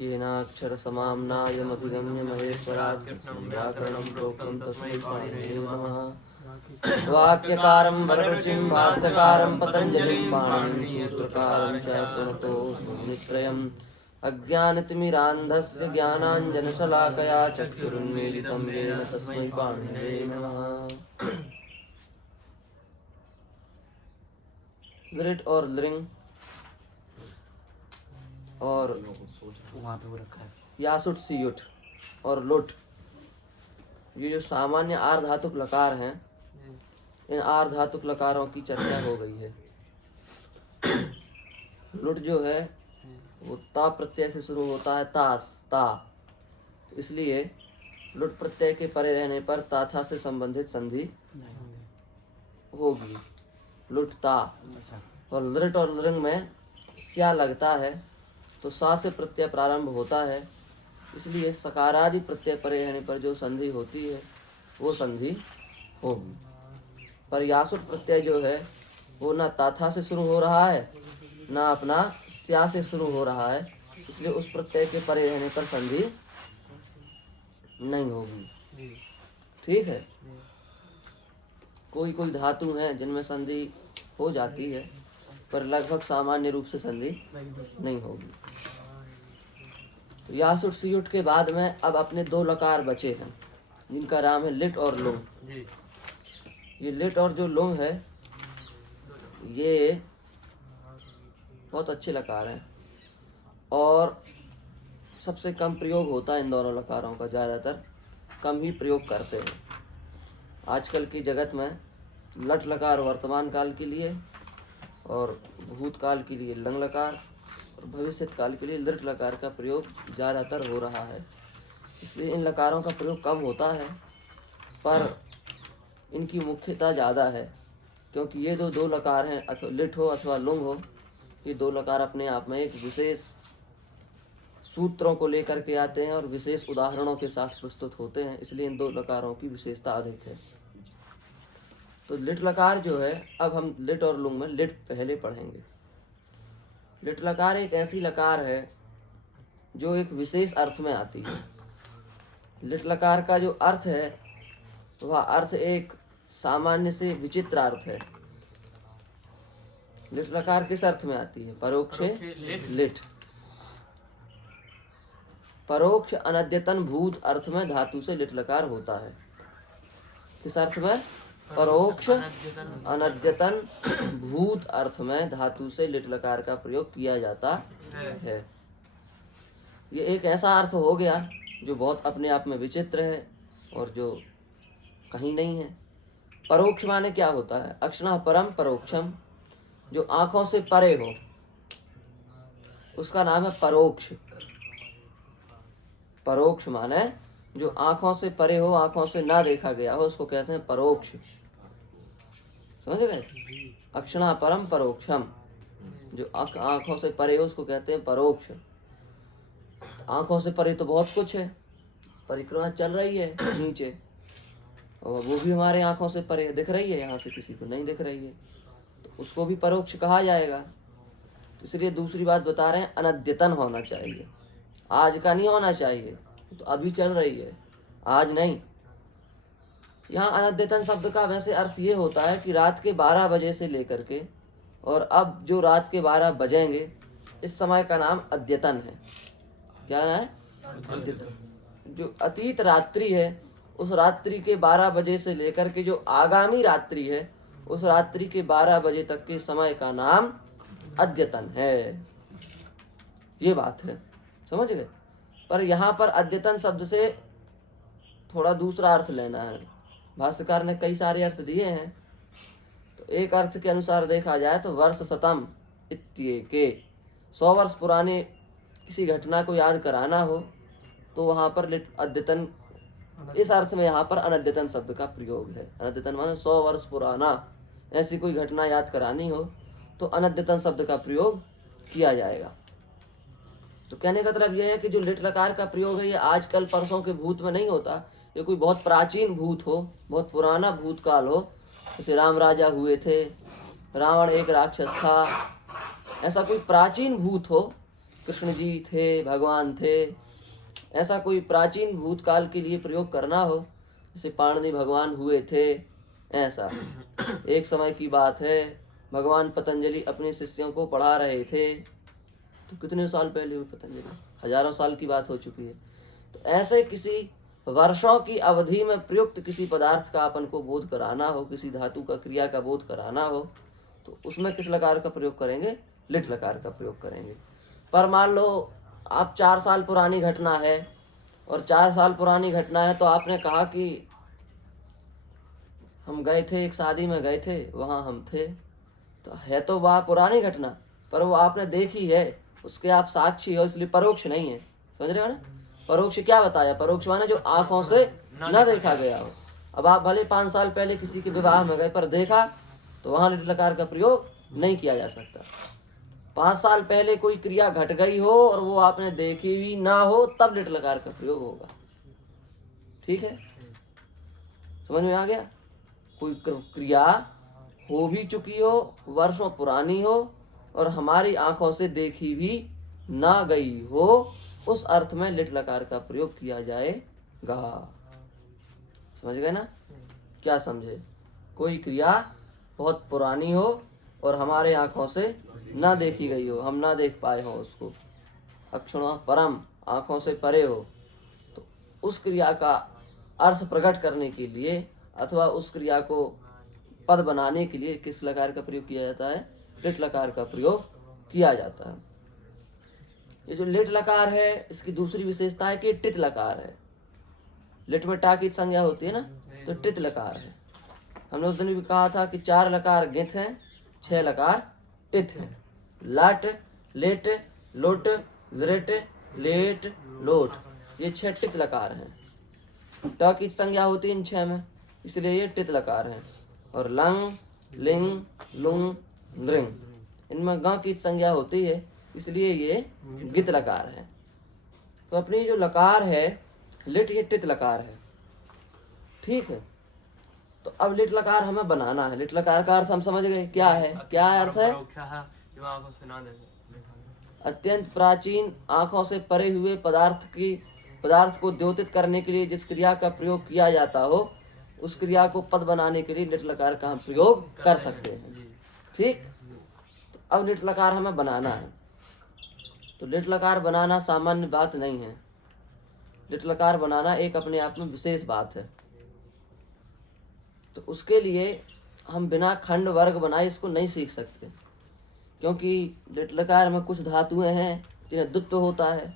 येनाक्षरसमाम्नायमधिगम्य महेश्वरात् व्याकरणं प्रोक्तं तस्मै पाणिनये नमः। वाक्यकारं वररुचिं भाष्यकारं पतञ्जलिं पाणिनिं सूत्रकारं च प्रणतोऽस्मि मुनित्रयम्। अज्ञानतिमिरान्धस्य ज्ञानाञ्जनशलाकया चक्षुरुन्मीलितं येन तस्मै पाणिनये नमः। लिट और लिंग और वहाँ पे वो रखा है यासुट सीयुट और लुट, ये जो सामान्य आर्धातुक लकार हैं, इन आर्धातुक लकारों की चर्चा हो गई है। लुट जो है वो ता प्रत्यय से शुरू होता है, तास ता, तो इसलिए लुट प्रत्यय के परे रहने पर ताथा से संबंधित संधि होगी, लुटता। और लृट और लृंग में स्या लगता है तो सा से प्रत्यय प्रारंभ होता है, इसलिए सकारादि प्रत्यय परे रहने पर जो संधि होती है वो संधि होगी। पर यासुट प्रत्यय जो है वो ना ताथा से शुरू हो रहा है ना अपना स्या से शुरू हो रहा है, इसलिए उस प्रत्यय के परे रहने पर संधि नहीं होगी। ठीक है। कोई कोई धातु हैं जिनमें संधि हो जाती है, पर लगभग सामान्य रूप से संधि नहीं होगी। तो यासुट सीयुट के बाद में अब अपने दो लकार बचे हैं जिनका नाम है लिट और लुंग। ये लिट और जो लुंग है ये बहुत अच्छे लकार हैं और सबसे कम प्रयोग होता है इन दोनों लकारों का, ज़्यादातर कम ही प्रयोग करते हैं। आजकल की जगत में लट लकार वर्तमान काल के लिए और भूतकाल के लिए लंग लकार और भविष्य काल के लिए लिट लकार का प्रयोग ज़्यादातर हो रहा है, इसलिए इन लकारों का प्रयोग कम होता है, पर इनकी मुख्यता ज़्यादा है, क्योंकि ये दो लकार हैं, अथवा लिट हो अथवा लुंग हो, ये दो लकार अपने आप में एक विशेष सूत्रों को लेकर के आते हैं और विशेष उदाहरणों के साथ प्रस्तुत होते हैं, इसलिए इन दो लकारों की विशेषता अधिक है। तो लिट लकार जो है, अब हम लिट और लुंग में लिट पहले पढ़ेंगे। लिट लकार एक ऐसी लकार है जो एक विशेष अर्थ में आती है। लिट लकार का जो अर्थ है वह अर्थ एक सामान्य से विचित्र अर्थ है। लिट लकार किस अर्थ में आती है? परोक्षे लिट। परोक्ष अनद्यतन भूत अर्थ में धातु से लिट लकार होता है। किस अर्थ में? परोक्ष अनद्यतन भूत अर्थ में धातु से लिट लकार का प्रयोग किया जाता है। ये एक ऐसा अर्थ हो गया जो बहुत अपने आप में विचित्र है और जो कहीं नहीं है। परोक्ष माने क्या होता है? अक्षणः परम परोक्षम, जो आंखों से परे हो उसका नाम है परोक्ष। परोक्ष माने जो आंखों से परे हो, आंखों से ना देखा गया हो, उसको कहते हैं परोक्ष। समझ गए? अक्षणः परम परोक्षम, जो आंखों से परे हो उसको कहते हैं परोक्ष। आंखों से परे तो बहुत कुछ है, परिक्रमा चल रही है नीचे और वो भी हमारे आंखों से परे दिख रही है, यहाँ से किसी को नहीं दिख रही है, तो उसको भी परोक्ष कहा जाएगा। तो इसलिए दूसरी बात बता रहे हैं, अनद्यतन होना चाहिए, आज का नहीं होना चाहिए, तो अभी चल रही है, आज नहीं। यहाँ अनद्यतन शब्द का वैसे अर्थ ये होता है कि रात के 12 बजे से लेकर के और अब जो रात के 12 बजेंगे इस समय का नाम अद्यतन है। क्या है? अद्यतन। जो अतीत रात्रि है उस रात्रि के 12 बजे से लेकर के जो आगामी रात्रि है उस रात्रि के 12 बजे तक के समय का नाम अद्यतन है। ये बात है, समझ गए? पर यहाँ पर अद्यतन शब्द से थोड़ा दूसरा अर्थ लेना है। भाष्यकार ने कई सारे अर्थ दिए हैं, तो एक अर्थ के अनुसार देखा जाए तो वर्ष शतम इत्येके, 100 वर्ष पुराने किसी घटना को याद कराना हो तो वहाँ पर अद्यतन, इस अर्थ में यहाँ पर अनद्यतन शब्द का प्रयोग है। अनद्यतन माने 100 वर्ष पुराना, ऐसी कोई घटना याद करानी हो तो अनद्यतन शब्द का प्रयोग किया जाएगा। तो कहने का मतलब यह है कि जो लिट लकार का प्रयोग है ये आजकल परसों के भूत में नहीं होता, ये कोई बहुत प्राचीन भूत हो, बहुत पुराना भूतकाल हो, जैसे राम राजा हुए थे, रावण एक राक्षस था, ऐसा कोई प्राचीन भूत हो कृष्ण जी थे, भगवान थे, ऐसा कोई प्राचीन भूतकाल के लिए प्रयोग करना हो, जैसे पाणिनि भगवान हुए थे, ऐसा एक समय की बात है, भगवान पतंजलि अपने शिष्यों को पढ़ा रहे थे, तो कितने साल पहले हुए पतंजलि, हजारों साल की बात हो चुकी है। तो ऐसे किसी वर्षों की अवधि में प्रयुक्त किसी पदार्थ का अपन को बोध कराना हो, किसी धातु का क्रिया का बोध कराना हो, तो उसमें किस लकार का प्रयोग करेंगे? लिट लकार का प्रयोग करेंगे। पर मान लो आप 4 साल पुरानी घटना है, और 4 साल पुरानी घटना है, तो आपने कहा कि हम गए थे, एक शादी में गए थे, वहाँ हम थे, तो है तो वह पुरानी घटना, पर वो आपने देखी है, उसके आप साक्षी हो, इसलिए परोक्ष नहीं है। समझ रहे हो ना? परोक्ष क्या बताया? परोक्ष माने जो आंखों से न देखा गया हो। अब आप भले 5 साल पहले किसी के विवाह में गए, पर देखा, तो वहां लिट लकार का प्रयोग नहीं किया जा सकता। 5 साल पहले कोई क्रिया घट गई हो और वो आपने देखी भी ना हो, तब लिट लकार का प्रयोग होगा। ठीक है, समझ में आ गया? कोई क्रिया हो भी चुकी हो, वर्षों पुरानी हो, और हमारी आंखों से देखी भी ना गई हो, उस अर्थ में लिट लकार का प्रयोग किया जाएगा। समझ गए ना? क्या समझे? कोई क्रिया बहुत पुरानी हो और हमारे आंखों से ना देखी गई हो, हम ना देख पाए हो उसको, अक्षणों परम, आंखों से परे हो, तो उस क्रिया का अर्थ प्रकट करने के लिए अथवा उस क्रिया को पद बनाने के लिए किस लकार का प्रयोग किया जाता है? लिट लकार का प्रयोग किया जाता है। ये जो लिट लकार है, इसकी दूसरी विशेषता है कि टित लकार है। लिट में टा की संज्ञा होती है ना, तो टित लकार है। हमने उस दिन भी कहा था कि 4 लकार गित हैं, 6 लकार टित हैं। लट, लिट, लुट, लिट, लेट, लोट, ये 6 टित लकार हैं। ट की संज्ञा होती है इन 6 में, इसलिए ये टित लकार हैं। और लंग, लिंग, लुंग, लृंग, इनमें ग की संज्ञा होती है, इसलिए ये गित लकार है। तो अपनी जो लकार है लिट, ये टित लकार है। ठीक है, तो अब लिट लकार हमें बनाना है। लिट लकार का अर्थ हम समझ गए क्या है? क्या अर्थ है? अत्यंत प्राचीन, आंखों से परे हुए पदार्थ को द्योतित करने के लिए जिस क्रिया का प्रयोग किया जाता हो, उस क्रिया को पद बनाने के लिए लिट लकार का हम प्रयोग कर सकते हैं। ठीक, तो अब लिट लकार हमें बनाना है। तो लिट लकार बनाना सामान्य बात नहीं है। लिट लकार बनाना एक अपने आप में विशेष बात है। तो उसके लिए हम बिना खंड वर्ग बनाए इसको नहीं सीख सकते, क्योंकि लिट लकार में कुछ धातुएं हैं जिन्हें द्वित्व होता है,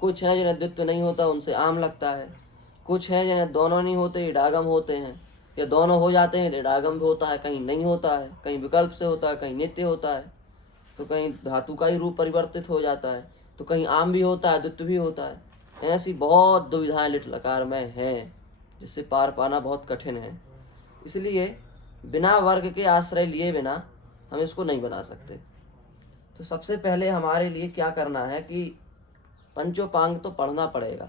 कुछ हैं जिन्हें द्वित्व नहीं होता, उनसे आम लगता है, कुछ हैं जिन्हें दोनों नहीं होते, इडागम होते हैं, या दोनों हो जाते हैं तो इडागम भी होता है, कहीं नहीं होता है, कहीं विकल्प से होता है, कहीं नित्य होता है, तो कहीं धातु का ही रूप परिवर्तित हो जाता है, तो कहीं आम भी होता है, द्वित्व भी होता है। ऐसी बहुत दुविधाएं लिट लकार में हैं, जिससे पार पाना बहुत कठिन है। इसलिए बिना वर्ग के आश्रय लिए बिना हम इसको नहीं बना सकते। तो सबसे पहले हमारे लिए क्या करना है कि पंचोपांग तो पढ़ना पड़ेगा।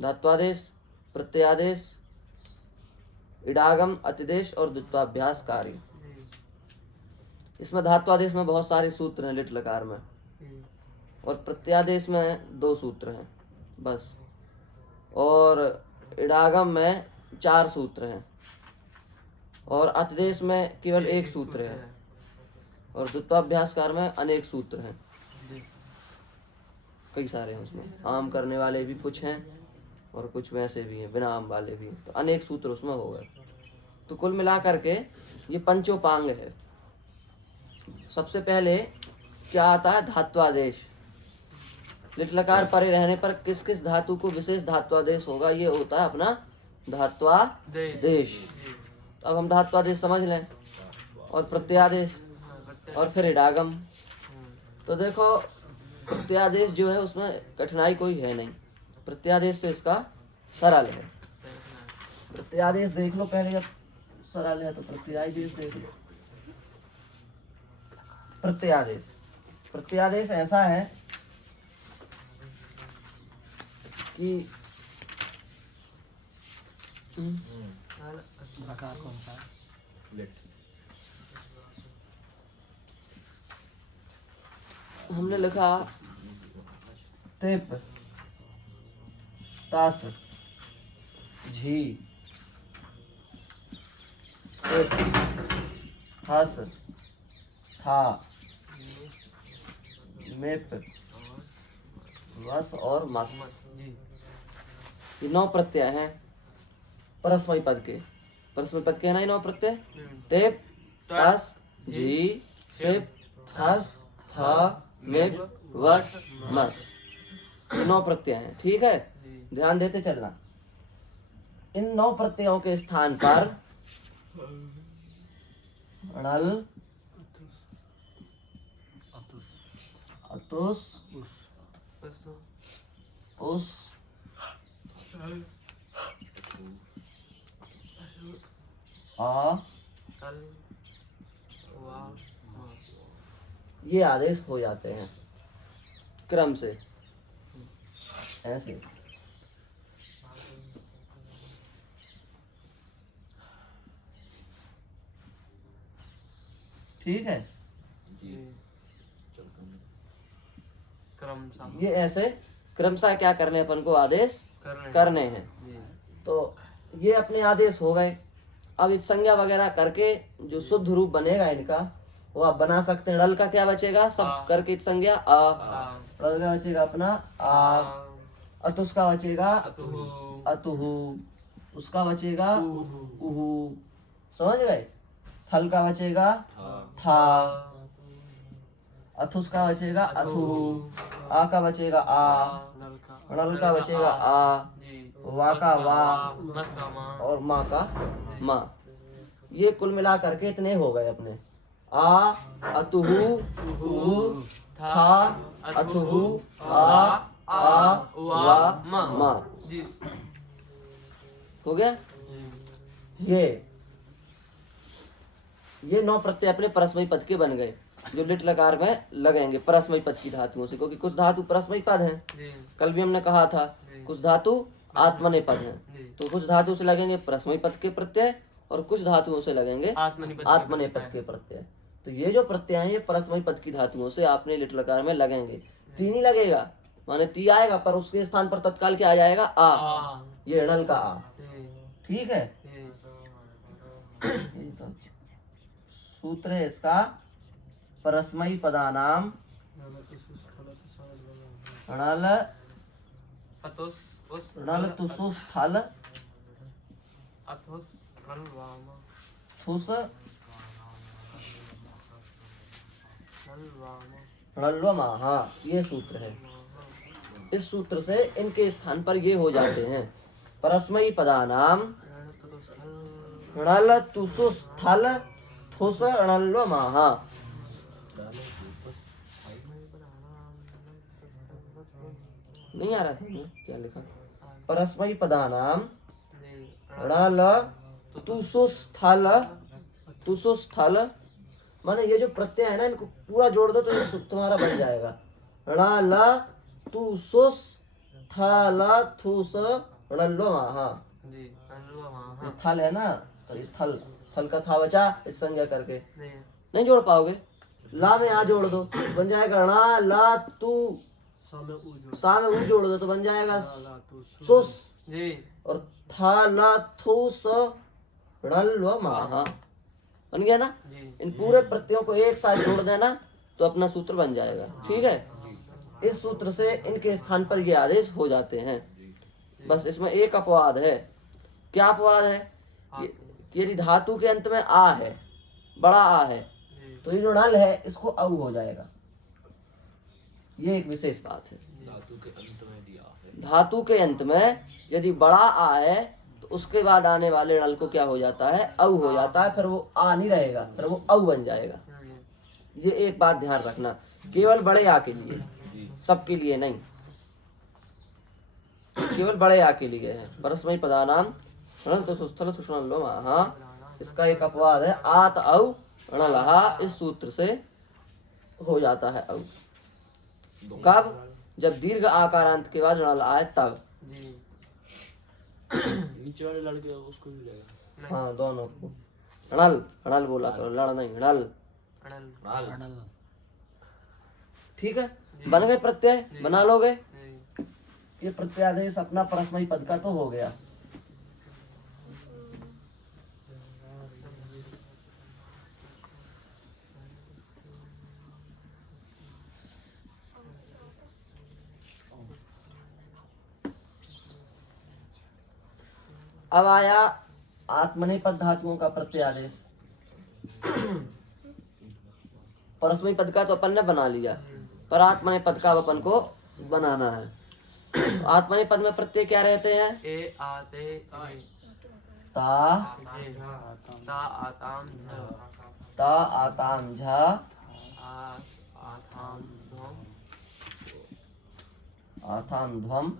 धात्वादेश, प्रत्ययादेश, इडागम, अतिदेश और द्वित्वाभ्यासकारी। इसमें धात्वादेश में बहुत सारे सूत्र हैं लिट लकार में, और प्रत्यादेश में 2 सूत्र हैं बस, और इडागम में 4 सूत्र हैं, और अतिदेश में केवल 1 सूत्र है, और द्वित्वाभ्यासकार में अनेक सूत्र हैं, कई सारे हैं उसमें। आम करने वाले भी कुछ हैं और कुछ वैसे भी हैं, बिना आम वाले भी हैं, तो अनेक सूत्र उसमें हो गए। तो कुल मिलाकर के ये पंचोपांग है। सबसे पहले क्या आता है? धात्वादेश। लिट लकार परे रहने पर किस किस धातु को विशेष धात्वादेश होगा, ये होता है अपना धात्वादेश। तो अब हम धात्वादेश समझ लें, और प्रत्यादेश, और फिर इडागम। तो देखो, प्रत्यादेश जो है उसमें कठिनाई कोई है नहीं। प्रत्यादेश तो इसका सरल है। प्रत्यादेश देख लो पहले, जब सरल है तो प्रत्यादेश देख लो। प्रत्यादेश ऐसा है कि लकार कौन सा? हमने लिखा तिप तस झी सिप हस था मिप वस और मस। जी ये 9 प्रत्यय हैं परस्मय पद के। परस्मय पद के हैं ना ये 9 प्रत्यय। तिप तस झी सिप हस था मिप वस मस। ये 9 प्रत्यय हैं, ठीक है। ध्यान देते चलना। इन 9 प्रत्ययों के स्थान पर णल अतुस उस आ ये आदेश हो जाते हैं क्रम से ऐसे। ठीक है, क्रमशः ये ऐसे क्रमशः क्या करने अपन को आदेश करने हैं। तो ये अपने आदेश हो गए। अब इस संज्ञा वगैरह करके जो शुद्ध रूप बनेगा इनका वो आप बना सकते हैं। णल का क्या बचेगा, सब करके इत संज्ञा आ। णल का बचेगा अपना आ। अतुस का बचेगा अतुहु। उसका बचेगा उहु। समझ गए। थल का बचेगा था। अथुस का बचेगा अथुहु। आ का बचेगा आ। णल का बचेगा आ। वा का वा और माँ का माँ। ये कुल मिला करके इतने हो गए अपने। आ अतुहु उ था अथुहु आ वा माँ। हो गया। ये 9 प्रत्यय अपने परस्मयी पद के बन गए जो लिट लकार में लगेंगे परस्मयी पद की धातुओं से, क्योंकि कुछ धातु परस्मयी पद हैं। कल भी हमने कहा था कुछ धातु आत्मनेपद हैं। तो कुछ धातु से लगेंगे परस्मयी पद के प्रत्यय और कुछ धातुओं से लगेंगे आत्मनेपद के प्रत्यय। तो ये जो प्रत्यय हैं ये परस्मयी पद की धातुओं से आपने लिट लकार में लगेंगे। तीन ही लगेगा, माने ती आएगा पर उसके स्थान पर तत्काल क्या आ जाएगा, आ। ये णल का आ। ठीक है। सूत्र है इसका परस्मयी पदानाम णल णल तुसुस थल थुस णल्वमा। हाँ ये सूत्र है। इस सूत्र से इनके स्थान पर ये हो जाते हैं परस्मयी पदानाम णल तुसुस थल थुस णल्वमा। नहीं आ रहा समझ में क्या लिखा। परस्मयी पदानाम णल तुसुस थल माने ये जो प्रत्यय है ना इनको पूरा जोड़ दो तो ये तुम्हारा बन जाएगा। णल तुसुस थल थुस णल्वमा। हाँ थल है ना, तो ये थल थल का था बचा इस संज्ञा करके नहीं जोड़ पाओगे। ला में आ जोड़ दो बन जाएगा णा ला तू। सा में ऊ जोड़ दो तो बन जाएगा सुस। और था ला थू स णल्वमा। हाँ बन गया ना। इन पूरे प्रत्ययों को एक साथ जोड़ देना तो अपना सूत्र बन जाएगा। ठीक है। इस सूत्र से इनके स्थान पर ये आदेश हो जाते हैं। बस इसमें एक अपवाद है। क्या अपवाद है कि यदि धातु के अंत में आ है, बड़ा आ है, तो ये जो णल है इसको औ हो जाएगा। ये एक विशेष बात है। धातु के अंत में यदि बड़ा आ है तो उसके बाद आने वाले णल को क्या हो जाता है, औ हो जाता है। फिर वो आ नहीं रहेगा, फिर वो औ बन जाएगा। ये एक बात ध्यान रखना, केवल बड़े आ के लिए, सबके लिए नहीं, केवल बड़े आ के लिए है। परस्मयी पदानाम णल तुसुस्थल तुष्णल्वमा। हाँ इसका एक अपवाद है आत औ णलहा। इस सूत्र से हो जाता है औ। कब, जब दीर्घ आकारांत के बाद णल आए तब। नीचे वाले लड़के उसको भी लेगा। हाँ दोनों को णल णल बोला करो, लड़ नहीं णल। ठीक है। बन गए प्रत्यय, बना लोगे। ये प्रत्यादेश अपना परस्मयी पद का तो हो गया। अब आया आत्मनेपद धातुओं का प्रत्यादेश। परस्मयी पद का तो अपन ने बना लिया, पर आत्मनेपद का अपन को बनाना है। तो आत्मनेपद में प्रत्यय क्या रहते हैं? ए आते ता ता आताम ता आताम झा आताम धम आथाम ध्वम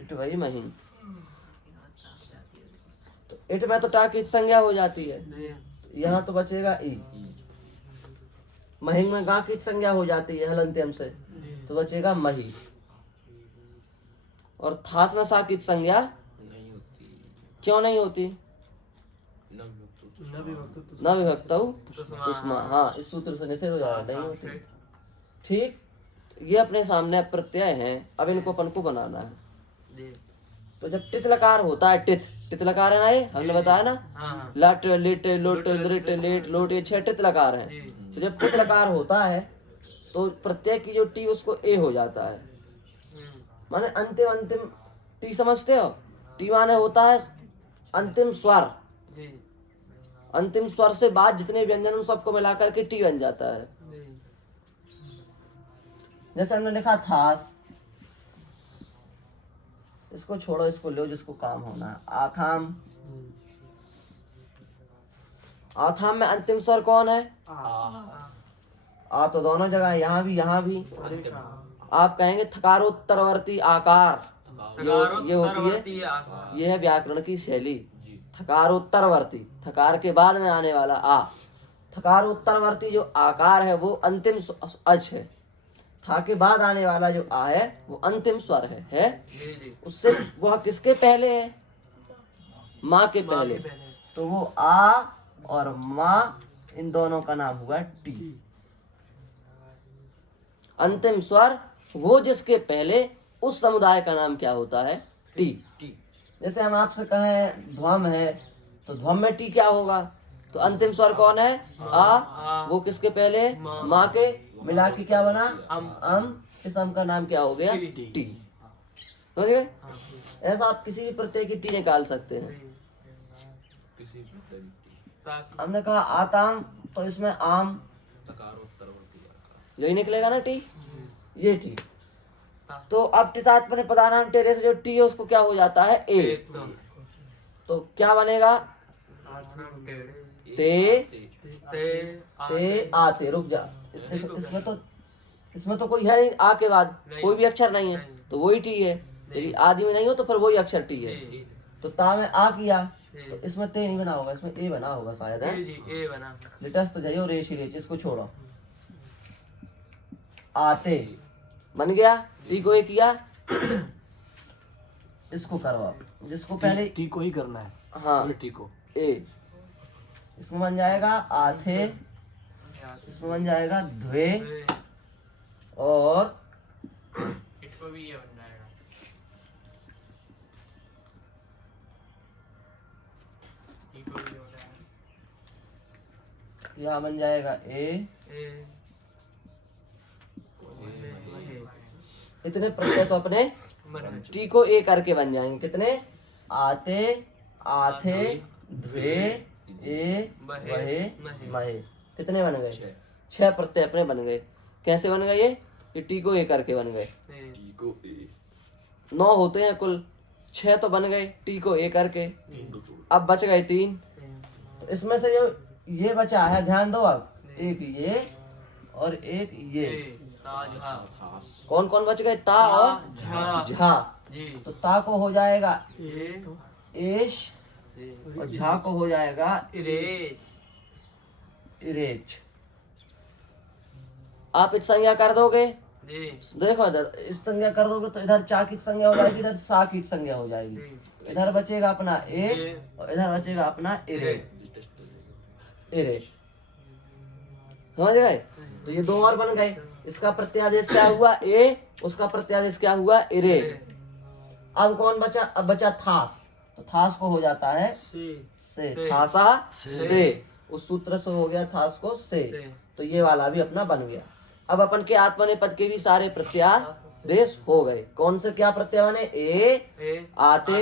इट वही महीन। तो इट में तो टा की संज्ञा हो जाती है, यहाँ तो बचेगा ई। महीन में गा की संज्ञा हो जाती है हलंत्यम से, तो बचेगा मही। और थास में सा की संज्ञा नहीं होती। क्यों नहीं होती? न विभक्त तुष्मा। हाँ, इस सूत्र से निषेध हो जाएगा, नहीं होती। ठीक, ये अपने सामने प्रत्यय हैं, अब इनको अपन को बनाना है। तो जब टित लकार होता है, टित लकार है ना, ये हमने बताया ना, लट लिट लुट लिट लेट लोट, ये 6 टित लकार हैं। तो जब टित लकार होता है तो प्रत्यय की जो टी उसको ए हो जाता है, माने अंतिम टी समझते हो? टी माने होता है अंतिम स्वर। अंतिम स्वर से बाद जितने व्यंजन उन सबको मिलाकर के टी बन जाता है। जैसे हमने लिखा थास, इसको छोड़ो, इसको लो जिसको काम होना है। आथाम, आथाम में अंतिम स्वर कौन है? आ तो दोनों जगह, यहाँ भी। आप कहेंगे थकारोत्तरवर्ती आकार, ये होती है, ये है व्याकरण की शैली। थकारोत्तरवर्ती, थकार के बाद में आने वाला आ। थकारोत्तरवर्ती जो आकार है वो अंतिम अच है। था के बाद आने वाला जो आ है वो अंतिम स्वर है? उससे वह किसके पहले है? माँ के पहले। तो वो आ और माँ, इन दोनों का नाम हुआ टी। अंतिम स्वर वो जिसके पहले, उस समुदाय का नाम क्या होता है? टी। जैसे हम आपसे कहें ध्वम है, तो ध्वम में टी क्या होगा? तो अंतिम स्वर कौन है? आ। वो किसके पहले? माँ के। मिला के क्या बना? अम। इस अम का नाम क्या हो गया? टी। समझ गए? ऐसा आप किसी भी प्रत्यय की टी निकाल सकते हैं। हमने कहा आताम, तो इसमें आम, यही निकलेगा ना टी, ये टी। तो अब टितात्मने पदानाम टेरे से जो टी है उसको क्या हो जाता है? ए। तो क्या बनेगा? ते आते। रुक जा, इसमें तो कोई है नहीं, आ के बाद कोई भी अक्षर नहीं है, तो वही टी है। यदि आदि में नहीं हो तो फिर वही अक्षर टी है। तो ता में आ किया, तो इसमें ते नहीं बना होगा, इसमें ए बना होगा शायद, है? लिटस जाइयो, रेश ही रेच, इसको छोड़ो। आते बन गया, टी को ए किया, इसको करवा, जिसको पहले टी को ही करना है। हाँ, टी को ए, इसमें बन जाएगा आथे, इसमें बन जाएगा ध्वे, और इसको भी ये बन जाएगा। यहाँ बन जाएगा ए। इतने प्रत्यय तो अपने टी को ए करके बन जाएंगे। कितने? आते, आथे, ध्वे, ए, वहे, महे। कितने बन गए? 6 प्रत्यय अपने बन गए। कैसे बन गए ये टी को ए करके बन गए। 9 होते हैं कुल, 6 तो बन गए टी को ए करके, अब बच गए 3। तो इसमें से जो ये बचा है, ध्यान दो, अब एक ये और एक ये, कौन कौन बच गए? ता और झा। तो ता को हो जाएगा एश, और झा को हो जाएगा इरेच। आप इस संज्ञा कर दोगे, देखो इधर इस संज्ञा कर दोगे तो इधर चा की संज्ञा हो जाएगी, इधर सा की संज्ञा हो जाएगी। इधर बचेगा अपना ए और इधर बचेगा अपना इरे। समझ गए? तो ये दो और बन गए। इसका प्रत्यादेश क्या हुआ? ए, उसका प्रत्यादेश क्या हुआ? इरे। अब कौन बचा? अब बचा थास। तो थास को हो जाता है से, थासा से, उस सूत्र से हो गया थास को से। तो ये वाला भी अपना बन गया। अब अपन के आत्मनेपद के भी सारे प्रत्यादेश हो गए। कौन से क्या प्रत्यय बने? ए, आते,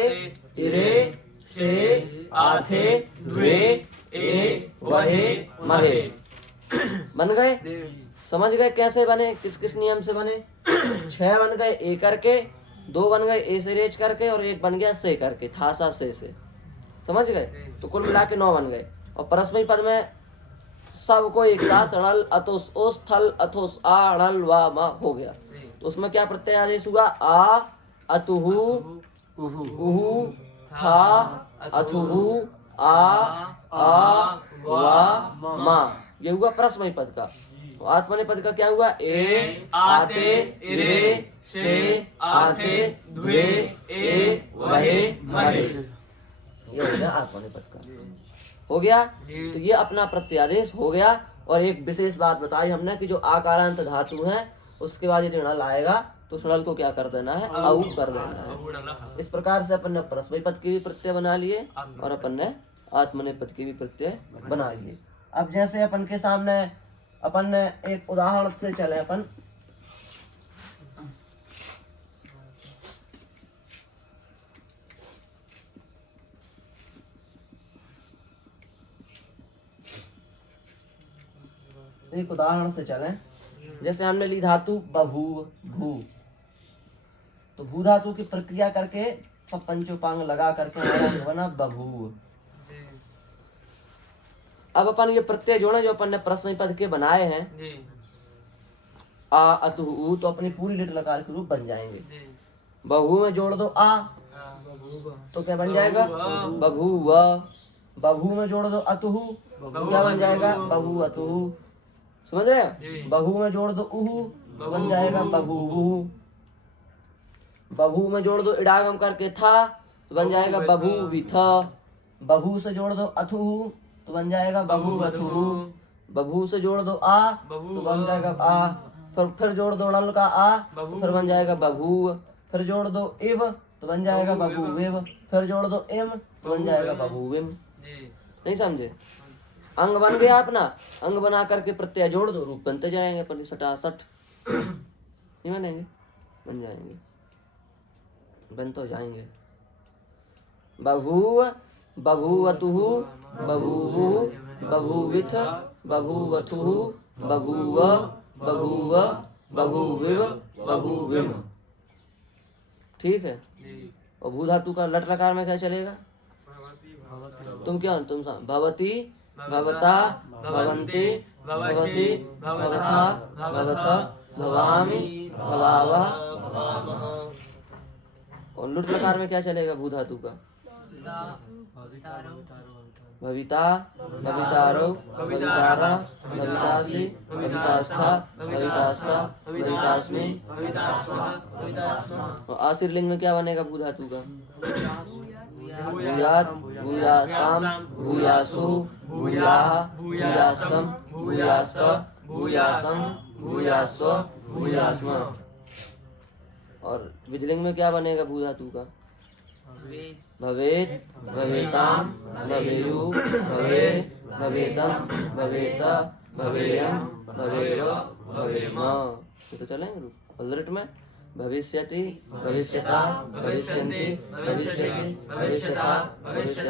इरे, से, आथे, द्वे, ए, वहे, महे बन गए। समझ गए कैसे बने, किस किस नियम से बने? 6 बन गए ए करके, 2 बन गए ए से रेच करके, और 1 बन गया से करके, थासा से। समझ गए? तो कुल मिला के 9 बन गए। और परस्मैी पद में सबको एक साथ णल अतोस ओस थल अथोस आ णल वा मा हो गया। तो उसमें क्या प्रत्यय आदेश हुआ? आ, अतुहु, उहु, था, अथुहु, आ, वा, मा। ये हुआ परस्मैी पद का। तो आत्मनेपद का क्या हुआ? ए, आते, इरे, से, आथे, द्वे, ए, वहे, महे। ये हो गया आत्मनेपद का। हो गया। तो ये अपना प्रत्यादेश हो गया। और एक विशेष बात बताई हमने कि जो आकारांत धातु है उसके बाद यदि णल आएगा तो णल को क्या कर देना है? औ कर देना है। इस प्रकार से अपन ने परस्मैी पद के भी प्रत्यय बना लिए और अपन ने आत्मनेपद के भी प्रत्यय बना लिए। अब जैसे अपन के सामने अपन ने एक उदाहरण से चले अपन, एक उदाहरण से चलें। जैसे हमने ली धातु बभू, भू। तो भू धातु की प्रक्रिया करके सब पंचोपांग लगा करके हमारा बना बभू। अब अपन ये प्रत्यय जोड़े जो अपन ने परस्मैी पद के बनाए हैं, आ, अतु, उ, तो अपनी पूरी लिट लकार के रूप बन जाएंगे। बभू में जोड़ दो आ तो क्या बन जाएगा? बभूव। बभू में जोड़ दो अतुहु तो क्या बन जाएगा? बभू अतुहु। समझ रहे हैं? बभू में जोड़ दो उहु तो बन जाएगा बभूवुहु। बभू में जोड़ दो इडागम करके था तो बन जाएगा बभूविथ। बभू से जोड़ दो अथुहु तो बन जाएगा बभूवथुहु। बभू से जोड़ दो आ तो बन जाएगा आ। फिर जोड़ दो णल का आ तो फिर बन जाएगा बभूव। फिर जोड़ दो इव तो बन जाएगा बभूविव। फिर जोड़ दो इम तो बन जाएगा बभूविम। नहीं समझे? अंग बन गया अपना। अंग बना करके प्रत्यय जोड़ दो, रूप बनते जाएंगे अपन 60 नहीं बनेंगे? बन जाएंगे, बन तो जाएंगे। बभूव, बभूवतुहु, बभूवुहु, बभूविथ, बभूवथुहु, बभूव, बभूव, बभूविव, बभूविम। ठीक है। और भू धातु का लट लकार में क्या चलेगा? तुम क्या? तुम भवती, भवता, भवन्ति, भवसि, भवथा, भवथ, भवामि, भवावः। और लुट लकार में क्या चलेगा भू धातु का? भविता, भवितारो, भवितारा, भवितासि, भवितास्था, भवितास्था, भवितास्मि। और आशीर्लिंग में क्या बनेगा भू धातु का? भूयात्, भूयास्ताम, भूयासु, भूयाः, भूयास्तम, भूयास्त, भूयासम, भूयास्व, भूयास्म। और विजलिंग में क्या बनेगा भू धातु का? भवेत्, भवेताम, भवेयु, भवे, भवेतम, भवेत, भवेयम, भवेव, भवेम। ये तो चलेंगे रूप। और लिट में भविष्यति, भविष्यता, भविष्यन्ति, भविष्यसि, भविष्यथा, भविष्यत,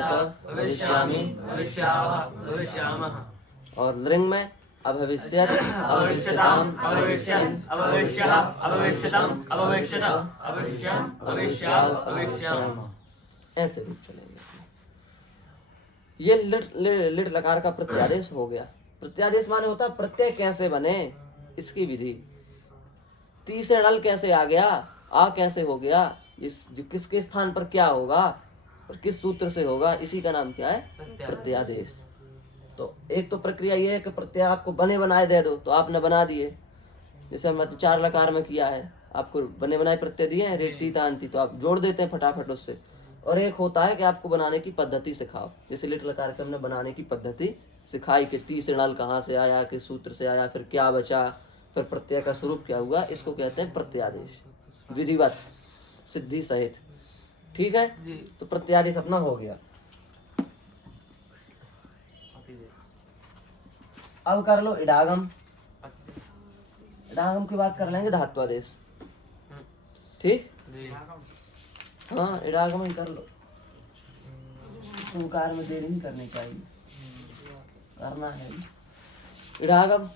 भविष्यामि, भविष्यावः, भविष्यामः। और लिंग में अभविष्यत्, अभविष्यताम, अभविष्यन्, अभविष्यः, अभविष्यतम, अभविष्यत, अभविष्यम्, अभविष्याव, अभविष्यामः। ऐसे रूप चलेंगे। ये लिट लकार का प्रत्यादेश हो गया। प्रत्यादेश माने होता प्रत्यय कैसे बने, इसकी विधि। ती से णल कैसे आ गया, आ कैसे हो गया, इस किसके स्थान पर क्या होगा और किस सूत्र से होगा, इसी का नाम क्या है? प्रत्यादेश। तो एक तो प्रक्रिया ये है कि प्रत्यय आपको बने बनाए दे दो तो आपने बना दिए। जैसे हमने 4 लकार में किया है, आपको बने बनाए प्रत्यय दिए हैं, रेती तांती, तो आप जोड़ देते हैं फटाफट उससे। और एक होता है कि आपको बनाने की पद्धति सिखाओ, जैसे लिट लकार के हमने बनाने की पद्धति सिखाई कि तीसरे नल कहाँ से आया, किस सूत्र से आया, फिर क्या बचा, फिर प्रत्यय का स्वरूप क्या हुआ, इसको कहते हैं प्रत्यादेश, विधिवत सिद्धि सहित। ठीक है, तो प्रत्यादेश अपना हो गया। अब कर लो इडागम। इडागम की बात कर लेंगे धात्वादेश। ठीक, हाँ इडागम ही कर लो, स्वीकार में देरी नहीं करनी चाहिए, करना है इडागम।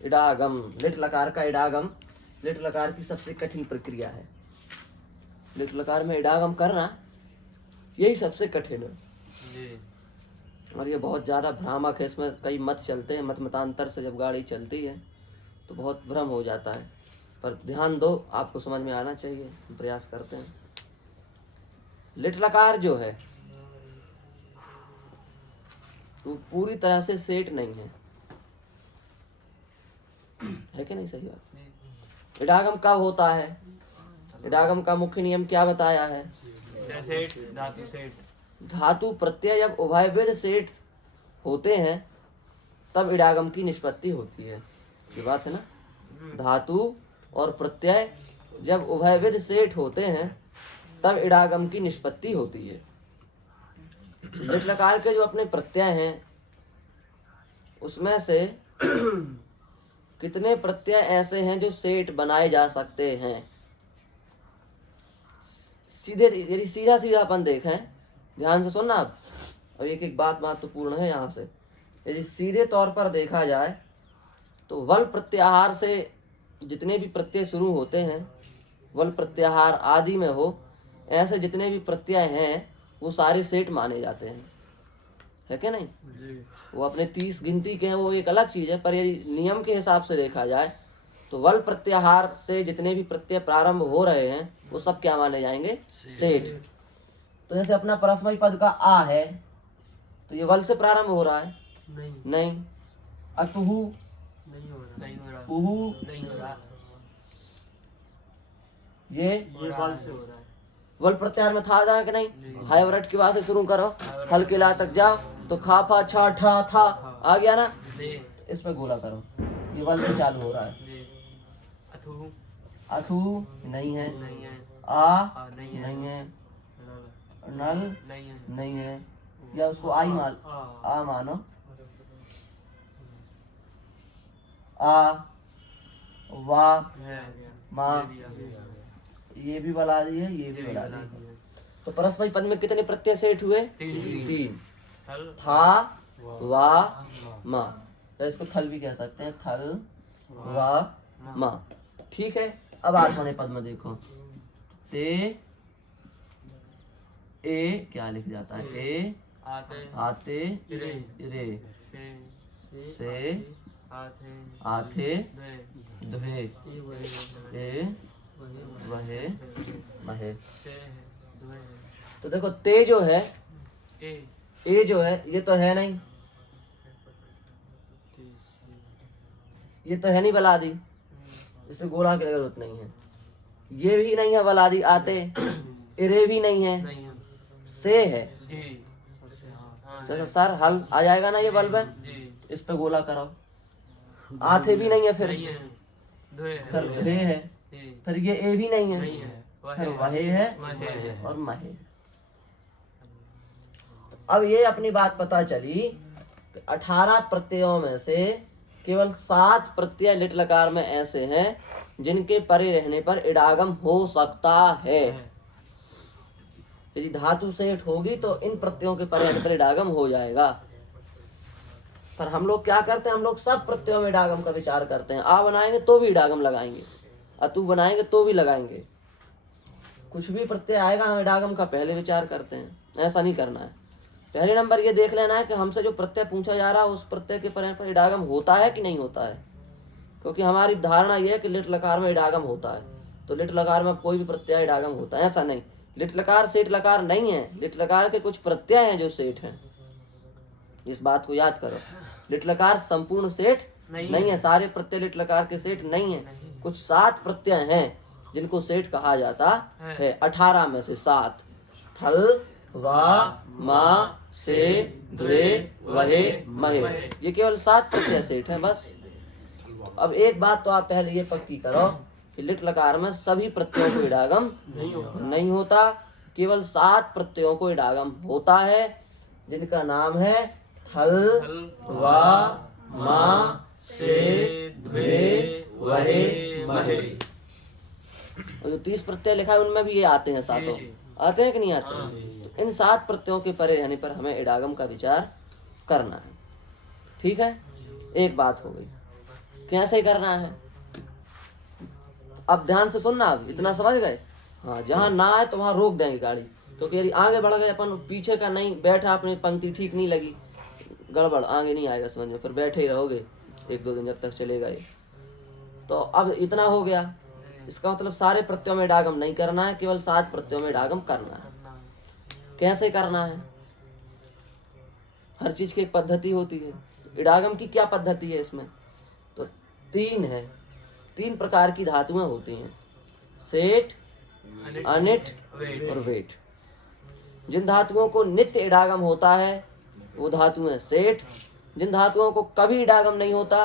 इडागम, लिट लकार का इडागम, लिट लकार की सबसे कठिन प्रक्रिया है। लिट लकार में इडागम करना यही सबसे कठिन है, और ये बहुत ज़्यादा भ्रामक है। इसमें कई मत चलते हैं, मत मतांतर से जब गाड़ी चलती है तो बहुत भ्रम हो जाता है, पर ध्यान दो, आपको समझ में आना चाहिए, प्रयास करते हैं। लिट लकार जो है वो पूरी तरह से सेठ नहीं है कि नहीं? सही बात। इडागम कब होता है? इडागम का मुख्य नियम क्या बताया है? धातु सेठ, धातु प्रत्यय जब उभयविध सेठ होते हैं तब इडागम की निष्पत्ति होती है। ये बात है ना? धातु और प्रत्यय जब उभयविध सेठ होते हैं तब इडागम की निष्पत्ति होती है। लिट लकार के जो अपने प्रत्यय हैं उसमें से कितने प्रत्यय ऐसे हैं जो सेठ बनाए जा सकते हैं? सीधे, यदि सीधा सीधा अपन देखें, ध्यान से सुनना आप, अब एक एक बात महत्वपूर्ण है यहाँ से। यदि सीधे तौर पर देखा जाए तो वल प्रत्याहार से जितने भी प्रत्यय शुरू होते हैं, वल प्रत्याहार आदि में हो, ऐसे जितने भी प्रत्यय हैं वो सारे सेठ माने जाते हैं, है क्या नहीं? वो अपने 30 गिनती के हैं, वो एक अलग चीज है, पर यदि नियम के हिसाब से देखा जाए तो वल प्रत्याहार से जितने भी प्रत्यय प्रारंभ हो रहे हैं वो सब क्या माने जाएंगे? सेठ। तो जैसे अपना परस्मय पद का आ है तो ये वल से प्रारंभ हो रहा है? नहीं। अतुहु नहीं हो रहा, उहु नहीं हो रहा, ये बल से हो रहा है। वल प्रत्याहार में था जाए कि नहीं? हाय वरट की बात से शुरू करो, हल्के ला तक जाओ तो खा फा छा ठा था आ गया ना? इस पे गोला करो, ये वल से चालू हो रहा है। अथु, अथु नहीं है, नहीं है, आ नहीं है, नहीं है, नल, नल नहीं है, नहीं है, या उसको आई मान, आ मानो, आ वा है, माँ, ये भी आ गया। ये भी बला दी है, ये भी बला दी है। तो परस्मय पद में कितने प्रत्यय सेठ हुए? तीन। थल, था, वा, मा, तो इसको थल भी कह सकते हैं, थल वा मा। ठीक है, अब आठवां पद में देखो, ते ए क्या लिख जाता है? ए आते, आते रे, रे, से आते, आथे दे, दुहे, ए वहे महे। से, दुए, तो देखो ते जो है, ए, ए जो है, ये तो है नहीं, ये तो है नहीं बलादी, इसमें गोला की जरूरत नहीं है। ये भी नहीं है बलादी, आते, इरे भी नहीं है, नहीं है, से है, जी, सर हल आ जाएगा ना ये बल में, जी, इस पे गोला करो। आथे भी नहीं है, फिर नहीं है, दुए है, फिर रे है, ए, फिर ये ए भी नहीं नहीं है, है, फिर वहे है वहे है। और महे। अब ये अपनी बात पता चली कि 18 प्रत्ययों में से केवल 7 प्रत्यय लिट लकार में ऐसे हैं जिनके परे रहने पर इडागम हो सकता है। यदि धातु सेठ होगी तो इन प्रत्ययों के परे रहने पर इडागम हो जाएगा। पर हम लोग क्या करते हैं? हम लोग सब प्रत्ययों में इडागम का विचार करते हैं। आ बनाएंगे तो भी इडागम लगाएंगे, अतु बनाएंगे तो भी लगाएंगे। कुछ भी प्रत्यय आएगा हम इडागम का पहले विचार करते हैं, ऐसा नहीं करना है। पहले नंबर ये देख लेना है कि हमसे जो प्रत्यय पूछा जा रहा है उस प्रत्यय के पर इडागम होता है कि नहीं होता है। क्योंकि हमारी धारणा यह है कि लिट लकार में इडागम होता है, तो लिट लकार में कोई भी प्रत्यय इडागम होता है, ऐसा नहीं। लिट लकार सेठ लकार नहीं है, लिट लकार के कुछ प्रत्यय हैं जो सेठ हैं, इस बात को याद करो। लिट लकार संपूर्ण सेठ नहीं है, सारे प्रत्यय लिट लकार के सेठ नहीं है। कुछ 7 प्रत्यय हैं जिनको सेठ कहा जाता है, 18 में से 7। थल वा मा से ध्वे वहे महे। ये केवल 7 प्रत्यय सेठ हैं बस। तो अब एक बात तो आप पहले ये पक्की करो कि लिट लकार में सभी प्रत्ययों को इडागम नहीं होता, केवल 7 प्रत्ययों को इडागम होता है, जिनका नाम है थल वा मा से ध्वे वहे महे। और जो 30 प्रत्यय लिखा है उनमें भी ये आते हैं, सातों आते हैं कि नहीं आते हैं? तो इन 7 प्रत्ययों के परे रहने पर हमें इडागम का विचार करना है। ठीक है, एक बात हो गई। कैसे करना है अब ध्यान से सुनना, अब इतना समझ गए? हाँ, जहाँ ना आए तो वहाँ रोक देंगे गाड़ी, क्योंकि यदि आगे बढ़ गए अपन, पीछे का नहीं बैठा, अपनी पंक्ति ठीक नहीं लगी, गड़बड़, आगे नहीं आएगा समझ में, फिर बैठे ही रहोगे 1-2 दिन जब तक चलेगा ये। तो अब इतना हो गया, इसका मतलब सारे प्रत्ययों में इडागम नहीं करना है, केवल 7 प्रत्ययों में इडागम करना है। कैसे करना है? हर चीज की एक पद्धति होती है। इडागम की क्या पद्धति है इसमें? तो 3 है, 3 प्रकार की धातुएं होती हैं, सेठ, अनिट और वेट। जिन धातुओं को नित्य इडागम होता है वो धातुएं सेठ, जिन धातुओं को कभी इडागम नहीं होता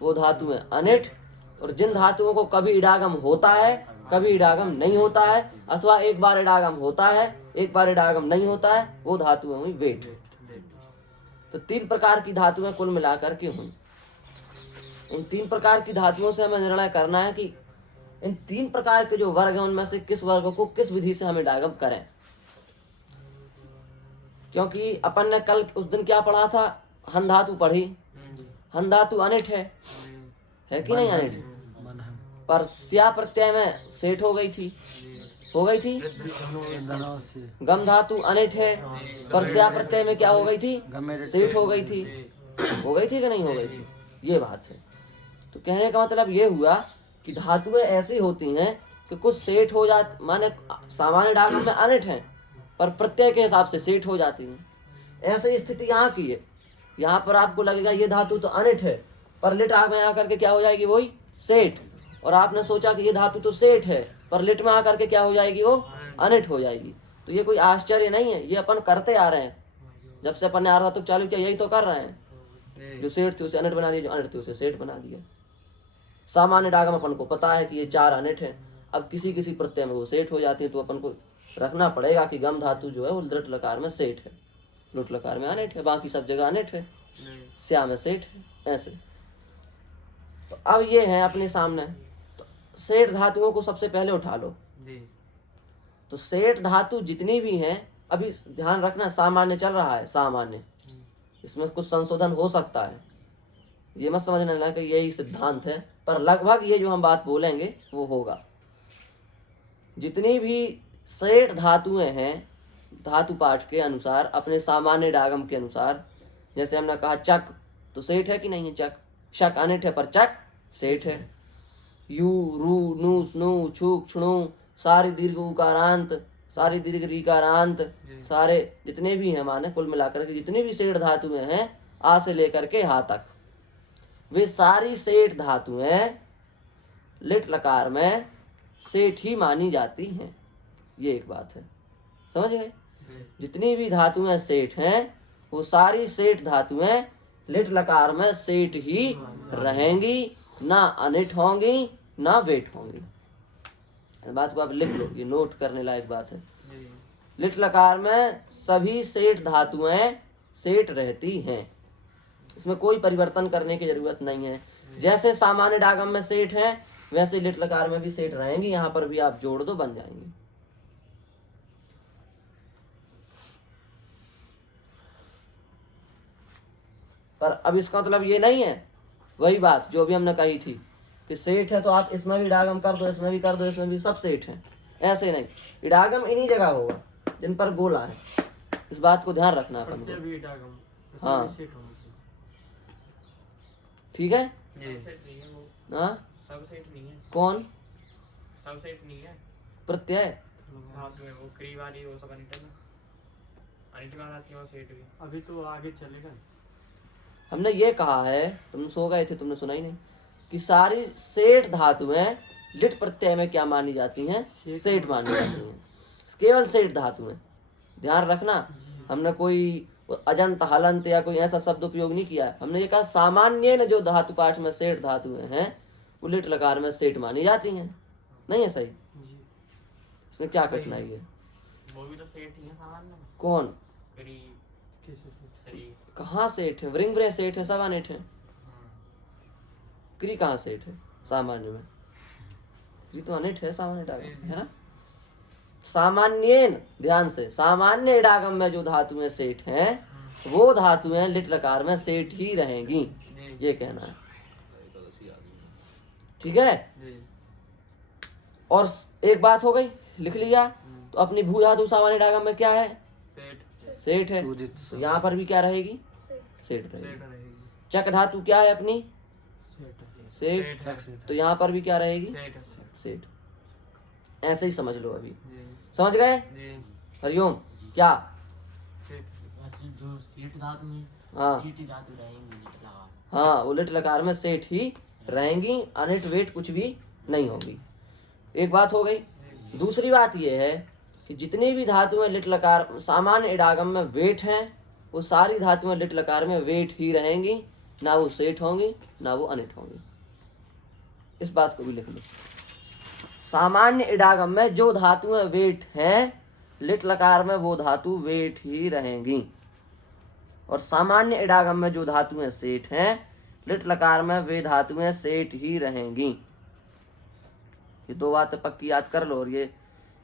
वो धातुएं अनिट, और जिन धातुओं को कभी इडागम होता है, कभी इडागम नहीं होता है, अथवा एक बार इडागम होता है, एक बार इडागम नहीं होता है, वो धातुएं हुई वेट। तो 3 प्रकार की धातुएं कुल मिलाकर के हुई। इन 3 प्रकार की धातुओं से हमें निर्णय करना है कि इन 3 प्रकार के जो वर्ग हैं उनमें से किस वर्ग को किस विधि से हम इडागम करें। क्योंकि अपन ने कल उस दिन क्या पढ़ा था? हन धातु पढ़ी। हन धातु अनिट है कि नहीं? अनिट पर स्या प्रत्यय में सेठ हो गई थी, गम धातु अनिट है पर स्या प्रत्यय में क्या हो गई थी? सेठ हो गई थी कि नहीं हो गई थी? ये बात है। तो कहने का मतलब ये हुआ कि धातुएं ऐसी होती हैं कि कुछ सेठ हो जाती, माने सामान्य इडागम में अनिट है पर प्रत्यय के हिसाब से सेठ हो जाती हैं। ऐसी स्थिति यहाँ की है। यहाँ पर आपको लगेगा ये धातु तो अनिट है, पर लिट में आकर के क्या हो जाएगी? वही सेठ। और आपने सोचा कि ये धातु तो सेठ है, पर लिट में आकर के क्या हो जाएगी? वो अनिट हो जाएगी। तो ये कोई आश्चर्य नहीं है, ये अपन करते आ रहे हैं। जब से अपन ने आ रहा तो चालू किया, यही तो कर रहे हैं। जो सेठ थी उसे अनिट बना दिया, जो अनिट थी उसे सेठ बना दिया। सामान्य इडागम अपन को पता है कि ये 4 अनिट है, अब किसी किसी प्रत्यय में वो सेठ हो जाती है, तो अपन को रखना पड़ेगा कि गम धातु जो है वो लृट लकार में सेठ है, लुट लकार में अनिट है, बाकी सब जगह अनिट है, स्या में सेठ है, ऐसे। तो अब ये है अपने सामने, तो सेठ धातुओं को सबसे पहले उठा लो। तो सेठ धातु जितनी भी हैं, अभी ध्यान रखना सामान्य चल रहा है, सामान्य, इसमें कुछ संशोधन हो सकता है, ये मत समझना ना कि यही सिद्धांत है, पर लगभग ये जो हम बात बोलेंगे वो होगा। जितनी भी सेठ धातुएं हैं धातु पाठ के अनुसार, अपने सामान्य इडागम के अनुसार, जैसे हमने कहा चक तो सेठ है कि नहीं है? चक। शक अनिट है पर चक सेठ है। यू, रू, नू, स्नु, छुक, छुणु, सारी दीर्घ उकारांत, सारी दीर्घ रीकारांत, सारे जितने भी हैं, माने कुल मिलाकर के जितनी भी सेठ धातुएं हैं आ से लेकर के हा तक, वे सारी सेठ धातुएं लिट लकार में सेठ ही मानी जाती हैं। ये एक बात है, समझ गए? जितनी भी धातुएं सेठ हैं वो सारी सेठ धातुएं लिट लकार में सेठ ही रहेंगी, ना अनिट होंगी ना वेट होंगी। इस बात को आप लिख लो, ये नोट करने लायक बात है। लिट लकार में सभी सेठ धातुएं सेठ रहती हैं, इसमें कोई परिवर्तन करने की जरूरत नहीं है। जैसे सामान्य इडागम में सेठ हैं वैसे लिट लकार में भी सेठ रहेंगी, यहाँ पर भी आप जोड़ दो, बन जाएंगी। पर अब इसका मतलब ये नहीं है, वही बात जो भी हमने कही थी कि सेठ है तो आप इसमें भी इडागम कर दो, इसमें भी कर दो, इसमें भी, सब सेठ हैं, ऐसे नहीं। इडागम इन्हीं जगह होगा जिन पर गोला है, इस बात को ध्यान रखना अपन को। हाँ ठीक है। हाँ सब सेट नहीं है। कौन? सब सेट नहीं है। प्रत्यय वो क्री वाली वो सब अनिट है ना, अनिट वाला आती है वो सेट भी। अभी तो आगे चलेगा। हमने ये कहा है, तुम सो गए थे, तुमने सुना ही नहीं, कि सारी सेठ धातुएं लिट प्रत्यय में क्या मानी जाती हैं? सेठ मानी जाती हैं। केवल सेठ धातुएं, ध्यान रखना, हमने कोई अजंत हलंत या कोई ऐसा शब्द उपयोग नहीं किया है। हमने ये कहा सामान्य न जो धातु पाठ में सेठ धातुएं हैं वो लिट लकार में सेठ मानी जाती हैं। नहीं है सही? इसमें क्या कठिनाई है? वो भी तो सेठ ही है सामान्य में। कौन? करी सही। कहाँ सेठ है? वृंग व्रह सेठ है, सवा नेठ है। क्री कहाँ सेठ है सामान्य में? क्री तो अनेठ है सामान्य डागम है ना। सामान्य, ध्यान से, सामान्य इडागम में जो धातुएं सेठ हैं वो धातुएं लिट लकार में सेठ ही रहेंगी, ये कहना है। ठीक है। और एक बात हो गई, लिख लिया। तो अपनी भू धातु सामान्य इडागम में क्या है? सेठ है। तो यहाँ पर भी क्या रहेगी? सेठ रहेगी। चक धातु क्या है अपनी? सेठ। तो यहाँ पर भी क्या रहेगी? सेठ। ऐसे ही समझ लो। अभी समझ गए? हरिओम। क्या? जो सीट धातु है, हाँ सीटी धातु रहेंगी लिट लकार। हाँ, वो लिट लकार में सेठ ही रहेंगी, अनिट वेट कुछ भी नहीं होगी। एक बात हो गई। दूसरी बात ये है कि जितनी भी धातुएं लिट लकार सामान्य इडागम में वेट हैं वो सारी धातुएं लिट लकार में वेट ही रहेंगी, ना वो सेठ होंगी ना वो अनिट होंगी। इस बात को भी लिख लो। सामान्य इडागम में जो धातुएं वेट हैं लिट लकार में वो धातु वेट ही रहेंगी, और सामान्य इडागम में जो धातुएं सेठ हैं लिट लकार में वे धातुएं सेठ ही रहेंगी। ये दो बातें पक्की याद कर लो, और ये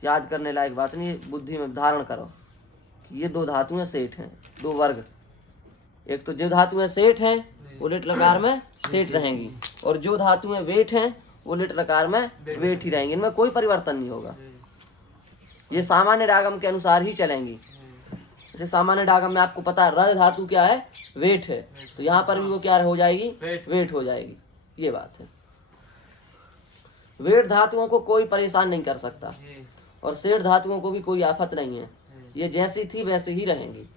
याद करने लायक बात नहीं, बुद्धि में धारण करो कि ये दो धातुएं सेठ हैं, दो वर्ग। एक तो जो धातुएं सेठ हैं वो लिट लकार में सेठ रहेंगी, और जो धातुएं वेट हैं वो लिट लकार में वेट ही रहेंगी। इनमें कोई परिवर्तन नहीं होगा। ये सामान्य डागम के अनुसार ही चलेंगी। जैसे सामान्य डागम में आपको पता है र धातु क्या है? वेट है। तो यहाँ पर भी वो क्या हो जाएगी? वेट हो जाएगी। ये बात है। वेट धातुओं को कोई परेशान नहीं कर सकता, और सेठ धातुओं को भी कोई आफत नहीं है। ये जैसी थी वैसे ही रहेंगी।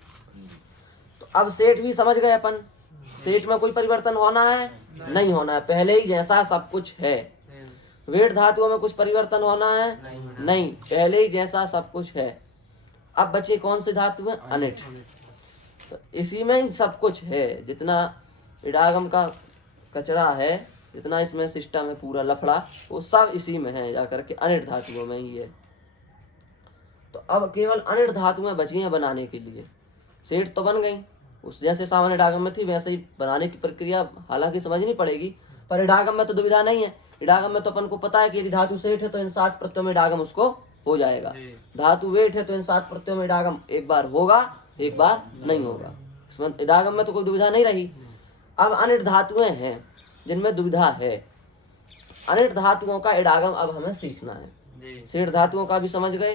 तो अब सेठ भी समझ गए अपन। सेठ में कोई परिवर्तन होना है? नहीं होना है, पहले ही जैसा सब कुछ है। वेट धातुओं में कुछ परिवर्तन होना है? नहीं, पहले ही जैसा सब कुछ है। अब बचे कौन से धातु है? अनिट। तो इसी में सब कुछ है। जितना इडागम का कचरा है, जितना इसमें सिस्टम है पूरा लफड़ा, वो सब इसी में है, जाकर के अनिट धातुओं में ही है। तो अब केवल अनिट धातुएं बची हैं बनाने के लिए। सेठ तो बन गई, उस जैसे सामान्य इडागम में थी वैसे ही बनाने की प्रक्रिया हालांकि समझनी पड़ेगी, पर इडागम में तो दुविधा नहीं है। इडागम में तो अपन को पता है कि यदि धातु सेठ है तो इन 7 प्रत्ययों में इडागम उसको हो जाएगा। धातु वेट है तो इन 7 प्रत्ययों में इडागम एक बार होगा, एक बार नहीं होगा। इसमें इडागम में तो कोई दुविधा नहीं रही। अब अनिट धातुएं हैं जिनमें दुविधा है। अनिट धातुओं का इडागम अब हमें सीखना है। सेठ धातुओं का भी समझ गए,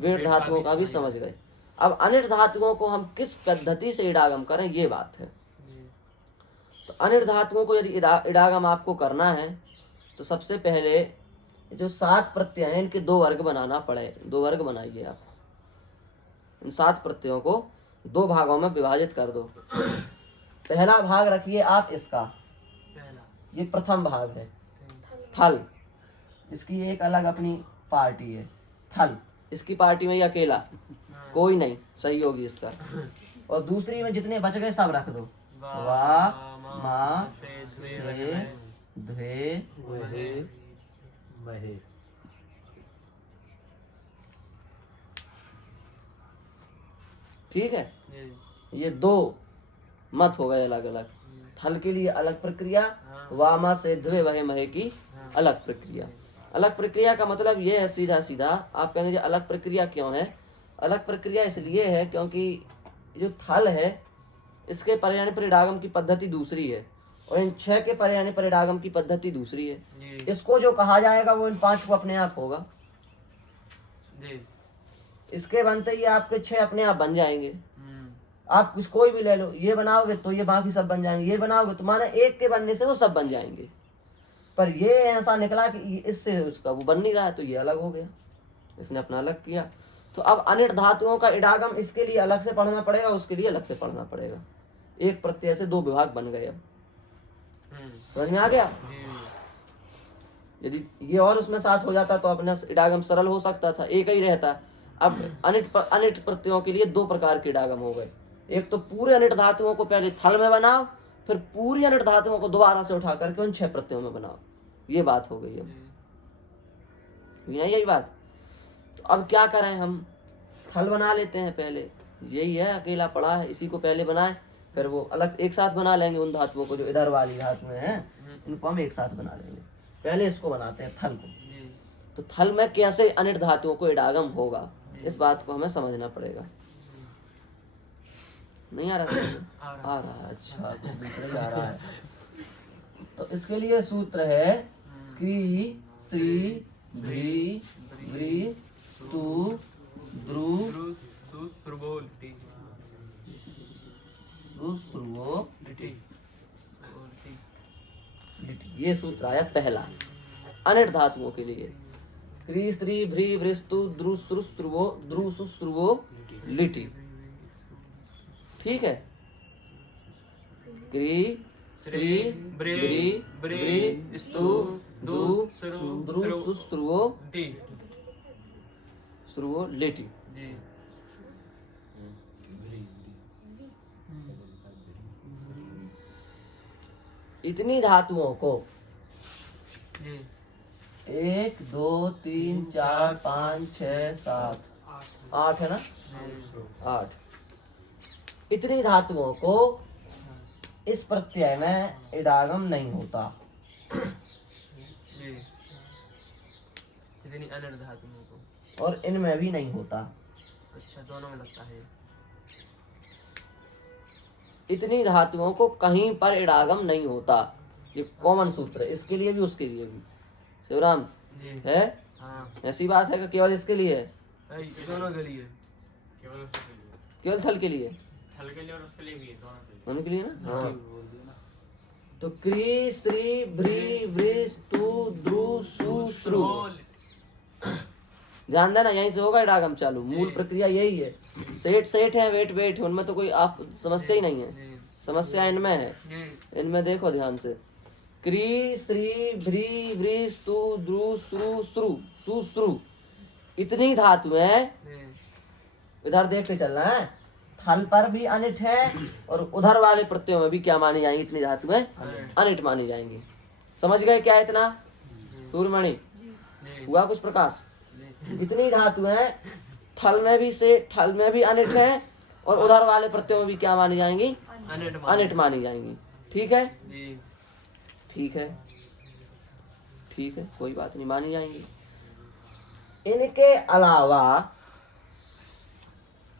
वेट धातुओं का भी समझ गए। अब अनिट धातुओं को हम किस पद्धति से इडागम करें, ये बात है। तो अनिट धातुओं को यदि इडागम आपको करना है तो सबसे पहले जो 7 प्रत्यय हैं इनके 2 वर्ग बनाना पड़े। 2 वर्ग बनाइए आप। इन 7 प्रत्ययों को 2 भागों में विभाजित कर दो। पहला भाग रखिए आप इसका, ये प्रथम भाग है, थल। इसकी एक अलग अपनी पार्टी है, थल। इसकी पार्टी में ये अकेला, कोई नहीं सहयोगी इसका। और दूसरी में जितने बच गए सब रख दो। वा, मा, से, ध्वे, महे। ठीक है। ये 2 मत हो गए अलग अलग। थल के लिए अलग प्रक्रिया, वामा से ध्वे वहे महे की अलग प्रक्रिया। अलग प्रक्रिया का मतलब ये है सीधा सीधा, आप कहेंगे अलग प्रक्रिया क्यों है? अलग प्रक्रिया इसलिए है क्योंकि जो थल है इसके पर्याय परिडागम की पद्धति दूसरी है, और इन 6 के पर्याय परिडागम की पद्धति दूसरी है। इसको जो कहा जाएगा वो इन 5 को अपने आप होगा। इसके बनते ही आपके 6 अपने आप बन जाएंगे। आप कुछ कोई भी ले लो, ये बनाओगे तो ये बाकी सब बन जाएंगे, ये बनाओगे तो माने एक के बनने से वो सब बन जाएंगे। पर ये ऐसा निकला कि इससे उसका वो बन नहीं रहा है तो ये अलग हो गया, इसने अपना अलग किया। तो अब अनिट धातुओं का इडागम इसके लिए अलग से पढ़ना पड़ेगा, उसके लिए अलग से पढ़ना पड़ेगा। एक प्रत्यय से 2 विभाग बन गए। अब समझ में आ गया? यदि ये और उसमें साथ हो जाता तो अपना इडागम सरल हो सकता था, एक ही रहता। अब अनिट प्रत्ययों के लिए दो प्रकार के इडागम हो गए। एक तो पूरे अनिट धातुओं को पहले थल में बनाओ, फिर पूरी अनिट धातुओं को दोबारा से उठा करके उन 6 प्रत्ययों में बनाओ। ये बात हो गई। अब यही बात। तो अब क्या करें हम, थल बना लेते हैं पहले, यही है, अकेला पड़ा है, इसी को पहले बनाए, फिर वो अलग एक साथ बना लेंगे उन धातुओं को जो इधर वाली धातु में है, इनको हम एक साथ बना लेंगे। पहले इसको बनाते हैं थल को। तो थल में कैसे अनिट धातुओं को इडागम होगा, इस बात को हमें समझना पड़ेगा। नहीं आ रहा समझ में? आ रहा है, अच्छा, कुछ दूसरा ही आ रहा है। तो इसके लिए सूत्र है क्री श्री भ्री व्री स्तु द्रु सुरबो लिटी श्रुवो लिटी लिटी। ये सूत्र आया पहला अनिट धातुओं के लिए। क्री स्त्री भ्री वृस्तु द्रु श्रु श्रुवो द्रु सु श्रुवो लिटी। ठीक है, क्री श्री भ्री व्री स्तु द्रु सु श्रुवो लिटी श्रुवो लिटी। जी इतनी धातुओं को जी 1 2 3 4 5 6 7 8 है ना, 8। इतनी धातुओं को इस प्रत्यय में इडागम नहीं होता। जी इतनी अनिट धातुओं को, और इनमें भी नहीं होता। अच्छा, दोनों में लगता है। इतनी धातुओं को कहीं पर इडागम नहीं होता। ये कॉमन सूत्र है, इसके लिए भी उसके लिए भी। शिवराम जी है, हाँ, ऐसी बात है कि केवल इसके लिए है, दोनों के लिए, केवल उसके लिए, केवल थल के लिए, थल के लिए और उसके लिए भी है, दोनों के लिए। उनके लिए ना। हाँ, तो क्री श्री भ्री वृ स्तु द्रु सु श्रु, ध्यान देना, यहीं से होगा इडागम चालू। मूल प्रक्रिया यही है। सेठ है, वेट है, उनमें तो कोई आप समस्या ही नहीं है। समस्या इनमें है, इनमें देखो ध्यान से। क्री श्री भ्री वृ स्तु द्रु श्रु श्रु सु श्रु, इतनी धातुएं इधर देख के चलना है। थल पर भी अनिट है और उधर वाले प्रत्ययों में भी क्या मानी जाएंगी, इतनी धातुएं अनिट मानी जाएंगी। समझ गए क्या इतना? सूर्यमणि हुआ कुछ प्रकाश? इतनी धातुएं थल में भी अनिट है और उधर वाले प्रत्ययों में भी क्या मानी जाएंगी, अनिट मानी जाएंगी। ठीक है, ठीक है, ठीक है, कोई बात नहीं, मानी जाएंगी। इनके अलावा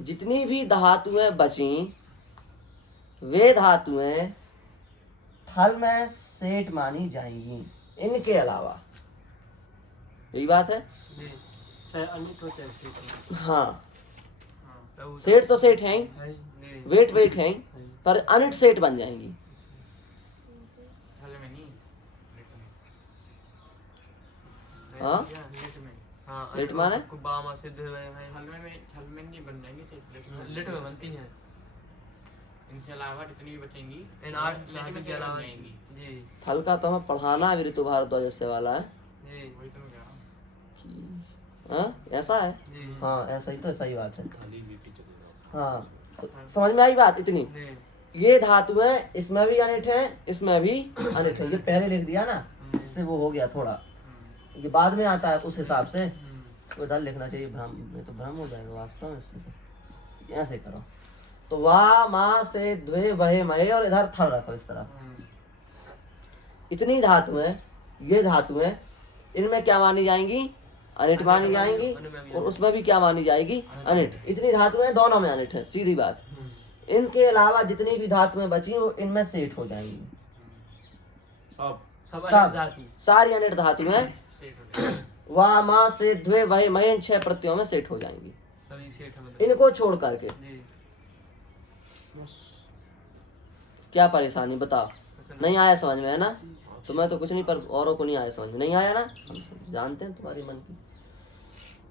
जितनी भी धातुएं बची, वे धातुएं थल में सेठ मानी जाएंगी। इनके अलावा, यही बात है। हाँ, सेठ तो सेठ हैं, वेट हैं, पर अनिट सेठ बन जाएंगी। थल में नहीं, हाँ, लिट में। हाँ, लिट माने बामा सिद्ध है, थल में नहीं बन जाएंगी, लिट में बनती हैं। इनसे अलावा जितनी भी बचेंगी, इन 8 धातु के अलावा जी। थल का तो हमें पढ़ाना है, ऋतु भारद्वाज से वाला है जी, वही तो मैं कह रहा हूँ। हाँ, ऐसा है। जी। हाँ, ऐसा ही तो सही बात है। हाँ, तो समझ में आई बात इतनी। ये धातुएं इसमें भी अनिट है, इसमें भी अनिट है। ये पहले लिख दिया ना, इससे वो हो गया थोड़ा। ये बाद में आता है उस हिसाब से, तो इधर लिखना चाहिए भ्रम, नहीं तो भ्रम हो जाएगा वास्तव में। इससे ऐसे करो, तो वाह माँ से द्वे वहे महे और इधर थल रखो इस तरह। इतनी धातुएं, ये धातुएं, इनमें क्या मानी जाएंगी, अनिट मानी जाएंगी, और उसमें भी क्या मानी जाएगी, अनिट। इतनी धातुएं दोनों में अनिट है, सीधी बात। इनके अलावा जितनी भी धातुएं बची वो इनमें सेठ हो जाएंगी। सब सारी अनिट धातुएं वाह माँ से द्वे वहे महे, इन 6 प्रत्ययों में सेठ हो जाएंगी, सभी सेठ हैं। इनको छोड़ करके। जी। क्या परेशानी बताओ? नहीं आया समझ में, है ना? तुम्हें तो कुछ नहीं, पर औरों को नहीं आया समझ में। नहीं आया ना, हम सब जानते हैं तुम्हारी मन की।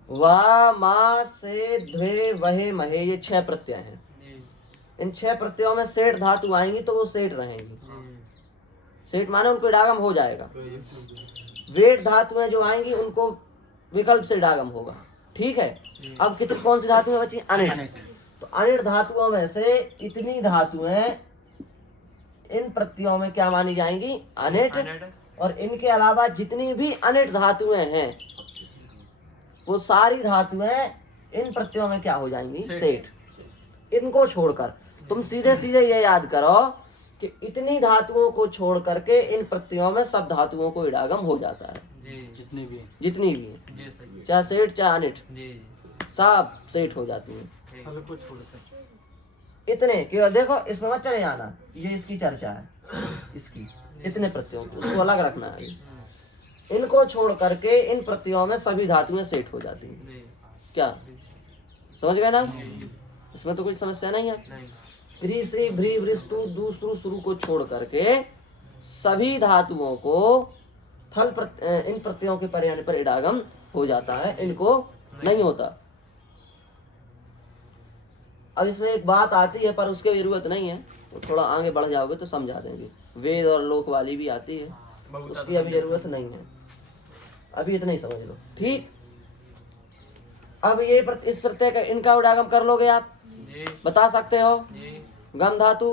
वा मा से द्वे वहे महे, ये 6 प्रत्यय हैं। इन 6 प्रत्ययों में सेठ धातु आएंगी तो वो सेठ रहेंगी। सेठ माने उनको इडागम हो जाएगा। वेट धातुएं जो आएंगी उनको विकल्प से इडागम होगा। ठीक है। अब कितनी कौन सी धातुएं बची? अनिट। तो अनिट धातुओं में से इतनी धातुएं इन प्रत्ययों में क्या मानी जाएंगी? अनिट। और इनके अलावा जितनी भी अनिट धातुएं हैं वो सारी धातुएं इन प्रत्ययों में क्या हो जाएंगी? सेठ। इनको छोड़कर तुम सीधे सीधे ये याद करो कि इतनी धातुओं को छोड़ करके इन प्रत्ययों में सब धातुओं को इडागम हो जाता है। जितनी भी जितनी भी चाहे सेठ चाहे अनिट सब सेठ हो जाती है। फल को छोड़कर इतने केवल देखो, इसमें मत चले जाना, ये इसकी चर्चा है, इसकी इतने प्रत्ययों को उसको अलग रखना है। इनको छोड़ करके इन प्रत्ययों में सभी धातुएं सेठ हो जाती हैं। क्या समझ गए ना? इसमें तो कोई समस्या नहीं है। प्री श्री भ्री वृष्टु दूसरू शुरू को छोड़ करके सभी धातुओं को थल इन प्रत्ययों के परे आने पर इडागम हो जाता है, इनको नहीं होता। अब इसमें एक बात आती है पर उसकी जरूरत नहीं है, वो थोड़ा आगे बढ़ जाओगे तो समझा देंगे। वेद और लोक वाली भी आती है, उसकी अभी जरूरत नहीं है, अभी इतना ही समझ लो, ठीक। अब ये इस प्रत्यय का इनका उडागम कर लोगे आप? बता सकते हो? गम धातु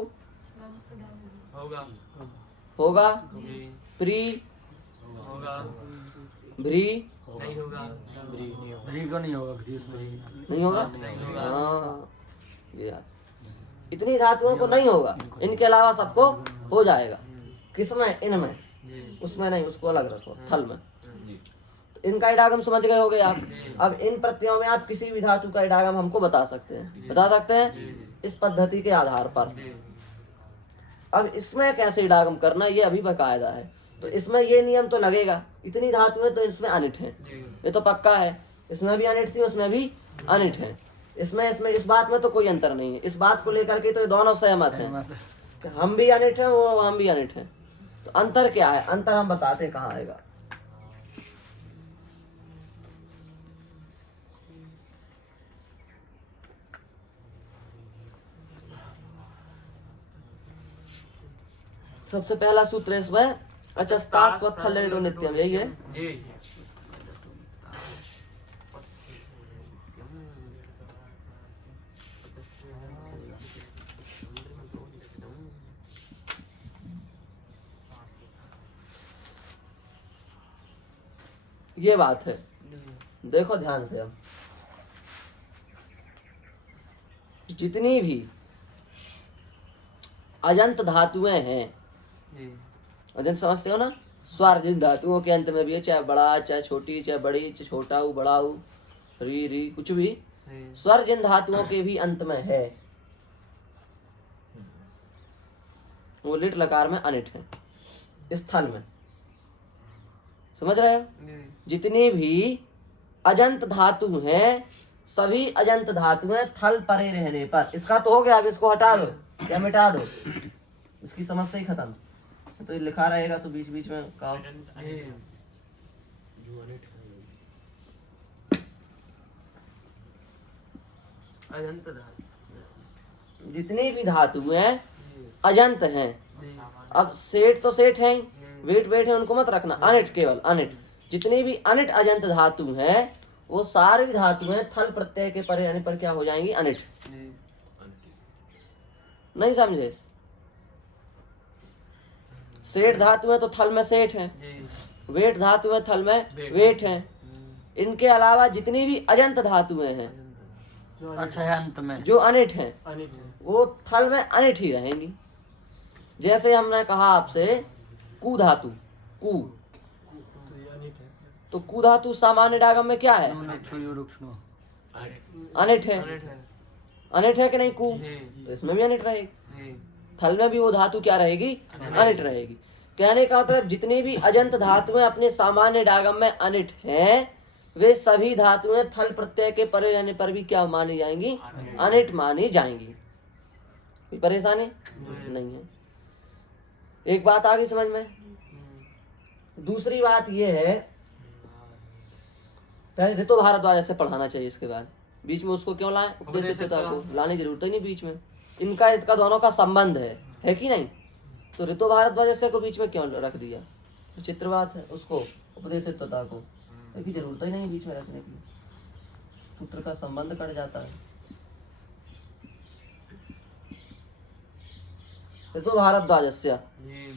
होगा, प्री भ्री भ्री को नहीं होगा, भ्री उसमें नहीं होगा। हाँ ये यार, इतनी धातुओं को नहीं होगा, इनके अलावा सबको हो जाएगा। किसमें? इनमें, उसमें नहीं, उसको अलग रखो, थल में। तो इनका इडागम समझ गए होगे आप। अब इन प्रत्ययों में आप किसी भी धातु का इडागम हमको बता सकते हैं, बता सकते हैं इस पद्धति के आधार पर। अब इसमें कैसे इडागम करना ये अभी बकायदा है। तो इसमें ये नियम तो लगेगा, इतनी धातुएं तो इसमें अनिट है, ये तो पक्का है। इसमें भी अनिट थी, उसमें भी अनिट है। इसमें इस बात में तो कोई अंतर नहीं है। इस बात को लेकर के तो ये दोनों सहमत हैं कि हम भी अनिट हैं, वो हम भी अनिट हैं। तो अंतर क्या है? अंतर हम बताते हैं कहाँ आएगा। सबसे पहला सूत्र है इसमें अचस्ता स्वत्थल लेडो नित्यम, यही है। ये बात है, देखो ध्यान से। अब जितनी भी अजंत धातुएं हैं, अजंत समझते हो ना? स्वर जिन धातुओं के अंत में भी है, चाहे बड़ा चाहे छोटी, चाहे बड़ी चाहे छोटा हो, बड़ा हो, री री कुछ भी, स्वर जिन धातुओं के भी अंत में है वो लिट लकार में अनिट है, स्थल में। समझ रहे हो? जितनी भी अजंत धातु हैं, सभी अजंत धातुएं थल परे रहने पर, इसका तो हो गया। अब इसको हटा दो, क्या मिटा दो, इसकी समस्या ही खत्म। तो ये लिखा रहेगा तो बीच बीच में कहा जितनी भी धातुएं अजंत हैं, अब सेठ तो सेठ हैं, वेट वेट है, उनको मत रखना, अनिट, केवल अनिट। जितनी भी अनिट अजंत धातु हैं वो सारी धातुएं थल प्रत्यय के परे आने पर क्या हो जाएंगी? अनिट। नहीं समझे? सेठ धातु है तो थल में सेठ है, वेट धातु है थल में वेट है। इनके अलावा जितनी भी अजंत धातुएं हैं, अच्छा है, अंत में जो अनिट हैं, वो थल में अनिट ही रहेंगी। जैसे हमने कहा आपसे कु धातु, कु, तो कु धातु सामान्य डागम में क्या है? अनिट है। अनिट है कि नहीं कु? तो इसमें भी अनिट रहेगी, थल में भी वो धातु क्या रहेगी? अनिट रहेगी। कहने का मतलब जितनी भी अजंत धातुएं अपने सामान्य डागम में अनिट हैं, वे सभी धातुएं थल प्रत्यय के परे रहने पर भी क्या मानी जाएंगी? अनिट मानी जाएंगी। कोई परेशानी नहीं है। एक बात आ गई समझ में? दूसरी बात यह है, पहले ऋतु भारद्वाज ऐसे पढ़ाना चाहिए, इसके बाद बीच में उसको क्यों लाए? उपदेशितता को लाने की जरूरत ही नहीं बीच में। इनका इसका दोनों का संबंध है कि नहीं? तो ऋतु भारद्वाज ऐसे को बीच में क्यों रख दिया? विचित्र बात है। उसको उपदेशितता को की जरूरत ही नहीं बीच में रखने की। सूत्र का संबंध कट जाता है। ऋतु भारद्वाजस्य, जी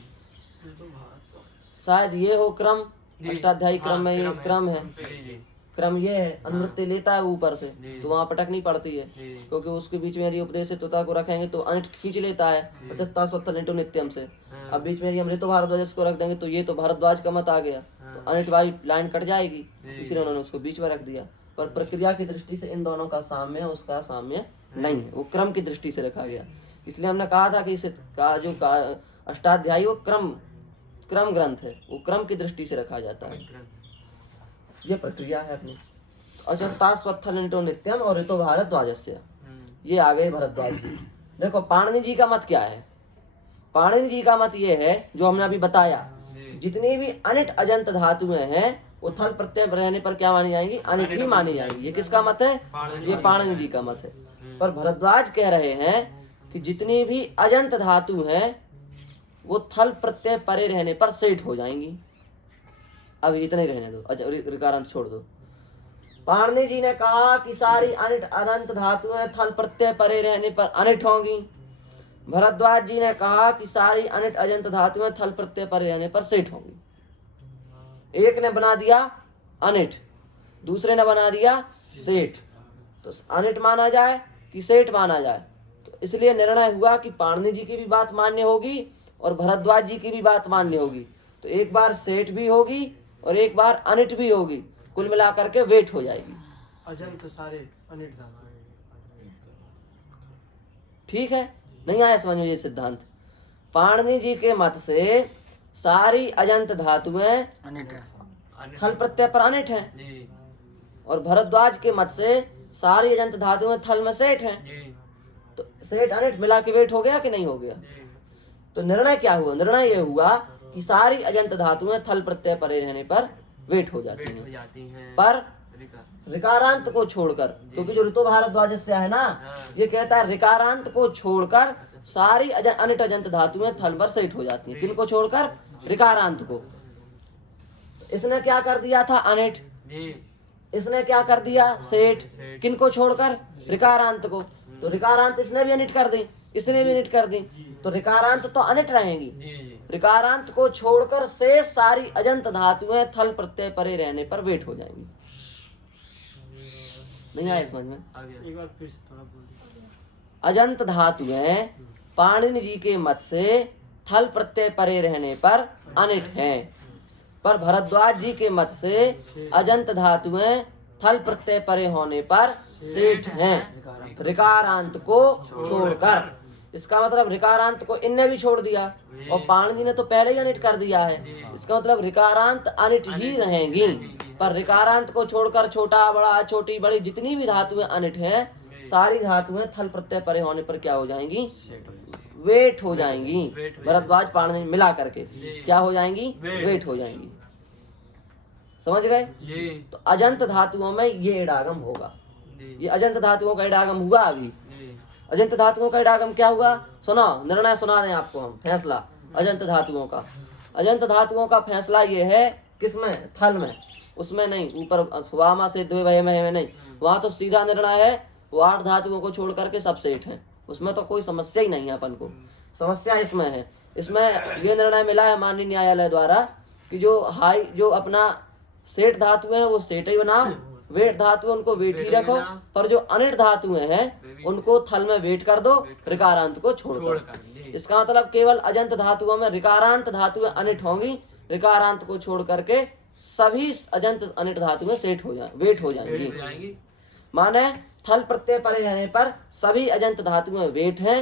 शायद ये हो क्रम, जी। अष्टाध्यायी क्रम में ये क्रम है, जी जी क्रम ये है, अनुवृत्ति लेता है ऊपर से, जी। तो वहाँ पटकनी पड़ती है, जी। क्योंकि उसके बीच में यदि उपदेश तुता को रखेंगे तो अनिट खींच लेता है 50 निटो नित्यम से। हाँ। अब बीच में यदि हम ऋतु भारद्वाज को रख देंगे तो ये तो भारद्वाज का मत आ गया, तो अनिट वाली लाइन कट जाएगी, जी। इसलिए उन्होंने उसको बीच में रख दिया। पर प्रक्रिया की दृष्टि से इन दोनों का साम्य है, उसका साम्य नहीं है, वो क्रम की दृष्टि से रखा गया। इसलिए हमने कहा था कि इसे का जो अष्टाध्यायी वो क्रम ग्रंथ है, वो क्रम की दृष्टि से रखा जाता है। ये प्रक्रिया है अपनी। अचस्तास्वत्थलिंटो नित्यम और ऋतु भारद्वाजस्य, ये आ गए भरद्वाज जी। देखो पाणिनि जी का मत क्या है? पाणिनि जी का मत ये है जो हमने अभी बताया, जितनी भी अनिट अजंत धातुएं हैं वो थल प्रत्यय रहने पर क्या मानी जाएंगी? अनिट ही मानी जाएंगी। ये किसका मत है? ये पाणिनि जी का मत है। पर भरद्वाज कह रहे हैं कि जितनी भी अजंत धातु हैं वो थल प्रत्यय परे रहने पर सेठ हो जाएंगी। अब इतने रहने दो, अच्छा ऋकारांत छोड़ दो। पाणिनि जी ने कहा कि सारी अनिट अनंत धातुएं थल प्रत्यय परे रहने पर अनिट होंगी। भरद्वाज जी ने कहा कि सारी अनिट अजंत धातुएं थल प्रत्यय परे रहने पर सेठ होंगी। एक ने बना दिया अनिट, दूसरे ने बना दिया सेठ, तो अनिट माना जाए कि सेठ माना जाए। तो इसलिए निर्णय हुआ कि पाणिनि जी की भी बात मान्य होगी और भरद्वाज जी की भी बात मान्य होगी। तो एक बार सेठ भी होगी और एक बार अनिट भी होगी, कुल मिलाकर के वेट हो जाएगी। अजंत सारे अनिट धातु। ठीक है, नहीं आया समझ में ये सिद्धांत? पाणिनि जी के मत से सारी अजंत धातुएं अनिट है। थल प्रत्यय पर अनिट हैं, जी और भरद्वाज के मत से सारी अजंत धातुएं थल में सेठ हैं। जी तो सेठ अनिट मिला के वेट हो गया कि नहीं हो गया? जी तो निर्णय क्या हुआ? निर्णय ये हुआ कि सारी अजंत धातुएं थल प्रत्यय परे रहने पर वेट हो जाती वेट हो हैं, जाती हैं। पर रिका- ऋकारांत को छोड़कर, क्योंकि जो ऋतु भारद्वाज से है ना, ये कहता है ऋकारांत को छोड़कर सारी अनिट अजंत धातुएं थल पर सेठ हो जाती हैं। किनको छोड़कर? ऋकारांत को। इसने क्या कर दिया था? अनिट। जी इसने क्या कर दिया? सेठ। किनको छोड़कर? ऋकारांत को। तो ऋकारांत इसने भी अनिट कर दी, इसने भी अनिट कर दी, तो ऋकारांत तो अनिट रहेंगी। जी जी ऋकारांत को छोड़कर से सारी अजंत धातुएं थल प्रत्यय परे रहने पर वेट हो जाएंगी। नहीं आया समझ में? आ गया। एक बार फिर से थोड़ा बोल दीजिए। अजंत धातुएं पाणिनि जी के मत से थल प्रत्यय परे रहने पर अनिट हैं, पर भरद्वाज जी के मत से अजंत धातुएं थल प्रत्यय परे होने पर सेठ हैं, ऋकारांत को छोड़कर। इसका मतलब ऋकारांत को इनने भी छोड़ दिया, और पाणिनि ने तो पहले ही अनिट कर दिया है। इसका मतलब ऋकारांत अनिट ही रहेंगी, पर ऋकारांत को छोड़कर छोटा बड़ा छोटी बड़ी जितनी भी धातुएं अनिट हैं, सारी धातुएं थल प्रत्यय परे होने पर क्या हो जाएंगी? वेट हो जाएंगी। भरद्वाज पाणिनि मिला करके क्या हो जाएंगी? वेट हो जाएंगी। समझ गए? जी तो अजंत धातुओं में ये इडागम होगा। जी ये अजंत धातुओं का इडागम हुआ अभी। जी अजंत धातुओं का इडागम क्या हुआ? सुनो, निर्णय सुना दें आपको हम, फैसला अजंत धातुओं का। अजंत धातुओं का फैसला ये है, किसमें? थल में, उसमें नहीं, ऊपर वामा से द्वे में नहीं। वहां तो सीधा निर्णय है, वो 8 धातुओं को छोड़ करके सब सेठ हैं, उसमें तो कोई समस्या ही नहीं है अपन को। समस्या इसमें है, इसमें ये निर्णय मिला है माननीय न्यायालय द्वारा कि जो अपना सेठ धातुएं हैं वो सेठ ही बनाओ, वेट धातु उनको वेट ही रखो, पर जो अनिट धातुएं हैं उनको थल में वेट कर दो, ऋकारांत को छोड़कर। इसका मतलब केवल अजंत धातुओं में ऋकारांत धातुएं अनिट होंगी, ऋकारांत को छोड़ करके सभी अजंत अनिट धातुएं सेठ हो जाए वेट हो जाएंगी। माने थल प्रत्यय परे रहने पर सभी अजंत धातुएं वेट हैं,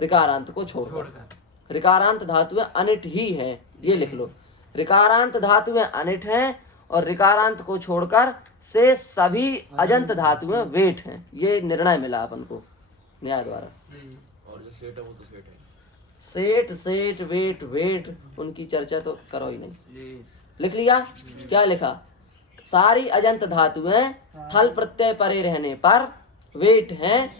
ऋकारांत को छोड़कर। ऋकारांत धातुएं अनिट ही हैं, ये लिख लो। ऋकारांत धातुएं अनिट हैं और ऋकारांत को छोड़कर से सभी अजंत धातुएं वेट हैं। ये निर्णय मिला अपन को न्याय द्वारा। और जो सेट है वो तो सेट है। सेठ सेठ वेट वेट उनकी चर्चा तो करो ही नहीं। जी लिख लिया? क्या लिखा? सारी अजंत धातुएं थल प्रत्यय परे रहने पर वेट हैं,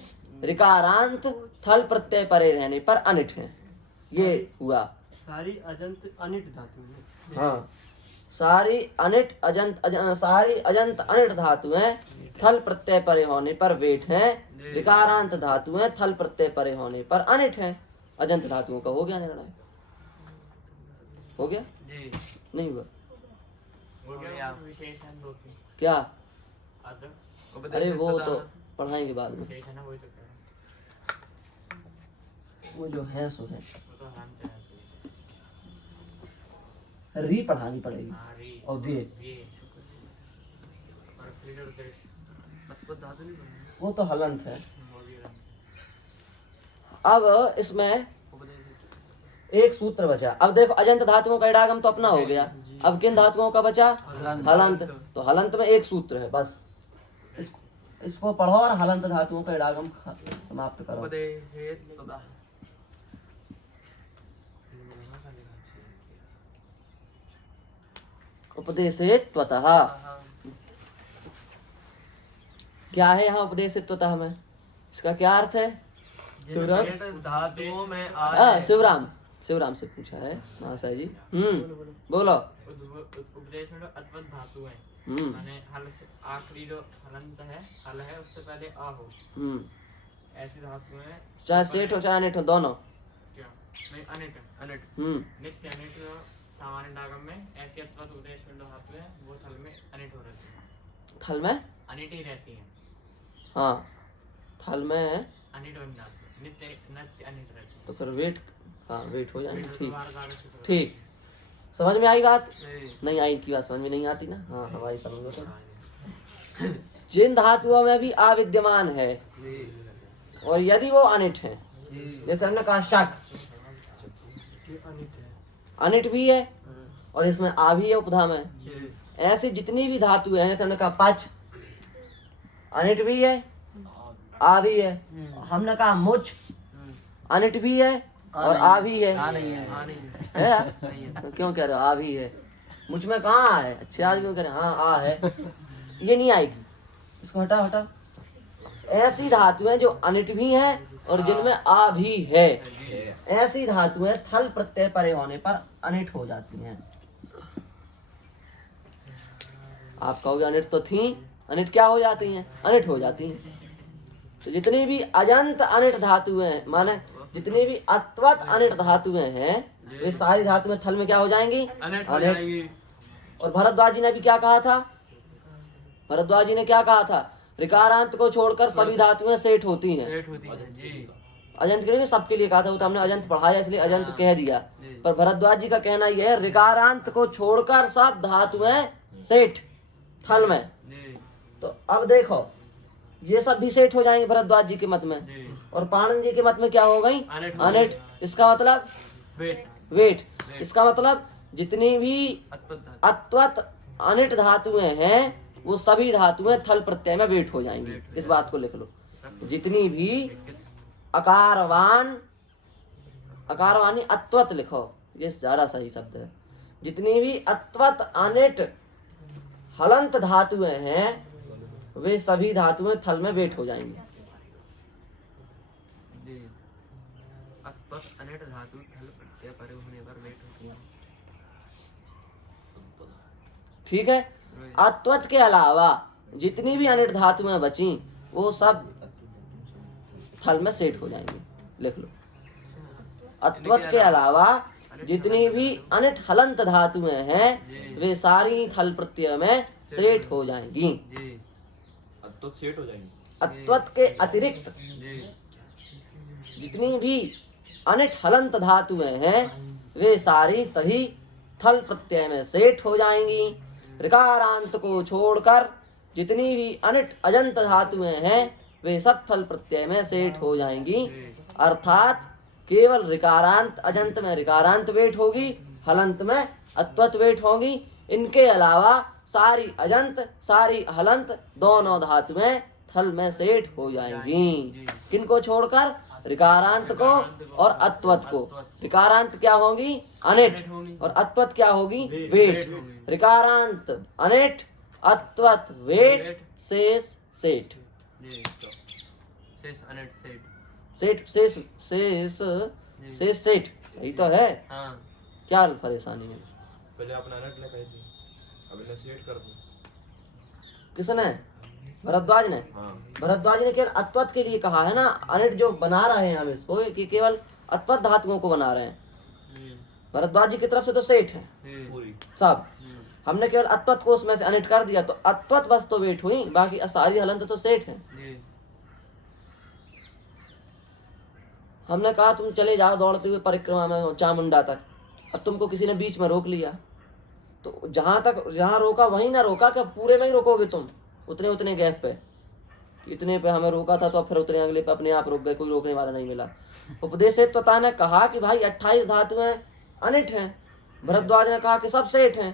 ऋकारांत थल प्रत्यय परे रहने पर अनिट हैं। ये हुआ। सारी अजंत अनिट धातु है। हाँ, सारी सारी अजंत अनिट धातुएं थल प्रत्यय परे होने पर वेट हैं। ऋकारांत धातुएं थल प्रत्यय परे होने पर अनिट हैं। अजंत धातुओं का हो गया निर्णय? हो गया? जी नहीं हुआ? वो क्या विशेषण दो की क्या? अदर अरे वो तो पढ़ाएंगे बाद में, विशेषण है वही तो कह रहा हूं। वो जो है सो है। वो तो हलंत है री पढ़ानी पड़ेगी हाँ री और वे, ये और फिर उधर आपको दादू नहीं बनना वो तो हलंत है। वो भी रंग अब इसमें एक सूत्र बचा। अब देखो अजंत धातुओं का इडागम तो अपना हो गया, अब किन धातुओं का बचा? हलंत। तो हलंत में एक सूत्र है बस, इसको पढ़ो और हलंत धातुओं का इडागम समाप्त करो। उपदेशित त्वतः, क्या है यहाँ उपदेशित त्वतः में? इसका क्या अर्थ है? धातुओं में हाँ, शिवराम से पूछा है महाशय जी। बोलो। उपदेश में अद्वत धातु है माने हल से आखिरी जो हलंत है हल है उससे पहले आ हो, ऐसी धातु है चाहे सेठ हो चाहे अनिट हो, दोनों। क्या नहीं अनिट अनिट नित्य अनिट सामान्य डागम में ऐसी अद्वत उपदेश में जो धातु है वो थल में अनिट हो रहती है। थल में अनिट ही रहती है। हाँ, थल में अनिट बन जाती है, नित्य नित्य अनिट रहती है। तो फिर वेट, हाँ वेट हो जाएंगे। ठीक बार बार से ठीक, समझ में आई बात? नहीं आई की बात समझ में नहीं आती ना? हाँ हमारी समझ में। जिन धातुओं में भी अविद्यमान है और यदि वो अनिट है, जैसे हमने कहा शक, अनिट भी है और इसमें आ भी है उपधा में। ऐसी जितनी भी धातु है, जैसे हमने कहा पच, अनिट भी है आ भी है। हमने कहा मुच, अनिट भी है और आ भी है। है यार? तो क्यों कह रहे हो आ भी है? मुझ में कहाँ है? अच्छे आदमी कह रहे हाँ आ है, ये नहीं आएगी, इसको हटा हटा। ऐसी धातुएं जो अनिट भी हैं और जिनमें आ भी है, ऐसी धातुएं थल प्रत्यय परे होने पर अनिट हो जाती हैं। आप कहोगे अनिट तो थी, अनिट क्या हो जाती हैं? अनिट हो जाती हैं। तो जितनी भी अजंत अनिट धातुएं माने जितनी भी अत्वत अनिट धातुएं हैं वे सारी धातुएं थल में क्या हो जाएंगी? अनिट। और भरद्वाज जी ने भी क्या कहा था? भरद्वाज जी ने क्या कहा था? ऋकारांत को छोड़कर सभी धातुएं सेठ होती हैं। अजंत के लिए सबके लिए कहा था, वो तो हमने अजंत पढ़ाया इसलिए अजंत कह दिया। पर भरद्वाज जी का कहना यह है ऋकारांत को छोड़कर सब धातुएं सेठ थल में। तो अब देखो ये सब भी सेठ हो जाएंगे भरद्वाज जी के मत में, और पाणन जी के मत में क्या हो गई? अनिट। इसका मतलब वेट। इसका मतलब जितनी भी अत्वत अनिट धातुएं हैं वो सभी धातुएं थल प्रत्यय में वेट हो जाएंगी। इस बात को लिख लो। जितनी भी अकारवानी अत्वत लिखो, ये ज्यादा सही शब्द है। जितनी भी अत्वत अनिट हलंत धातुएं हैं वे सभी धातुएं थल में वेट हो जाएंगी। अनिट धातु थल प्रत्यय परे होने पर वेट होती है। ठीक है। अत्वत के अलावा जितनी भी अनिट धातुएं बची वो सब थल में सेट हो जाएंगी। लिख लो। अत्वत के अलावा जितनी भी अनिट हलंत धातुएं हैं वे सारी थल प्रत्यय में सेट हो जाएंगी। तो सेट हो जाएंगी। अत्वत के अतिरिक्त जितनी भी अनिट हलंत धातुएं हैं वे सारी सही थल प्रत्यय में सेट हो जाएंगी। ऋकारांत को छोड़कर जितनी भी अनिट अजंत धातुएं हैं वे सब थल प्रत्यय में सेट हो जाएंगी। अर्थात केवल ऋकारांत अजंत में ऋकारांत वेट होगी, हलंत में अत्वत वेट होगी। इनके अलावा सारी अजंत सारी हलंत दोनों धातुएं थल में सेट हो जाएंगी। किनको छोड़कर? ऋकारांत को और अत्वत को। ऋकारांत क्या होगी? अनिट। और अत्वत क्या होगी? वेट। ऋकारांत अनिट, अत्वत वेट, शेष सेठ। सेठ शेष शेष शेष सेठ। यही तो है। क्या परेशानी है? पहले आपने अनट ले कही थी। अब इन्हें सेट कर दूं। किसने? भरद्वाज ने। हाँ भरद्वाज ने केवल अत्वत के लिए कहा है ना, अनिट जो बना रहे हैं हम इसको, कि केवल अत्वत धातुओं को बना रहे हैं। भरद्वाज जी की तरफ से तो सेठ है पूरी। सब, हमने केवल अत्वत को उसमें से अनिट कर दिया, तो अत्वत बस तो वेट हुई, बाकी सारी हलंत तो सेठ है। हमने कहा तुम चले जाओ दौड़ते हुए परिक्रमा में चामुंडा तक, अब तुमको किसी ने बीच में रोक लिया, तो जहां रोका वहीं ना रोका, क्या पूरे में ही रोकोगे तुम? उतने गैप पे, इतने पे हमें रोका था तो फिर उतने अगले पे अपने आप रुक गए, कोई रोकने वाला नहीं मिला। उपदेशेत्वता ने कहा कि भाई 28 धातुएं अनिट हैं, भरद्वाज ने कहा कि सब सेठ हैं,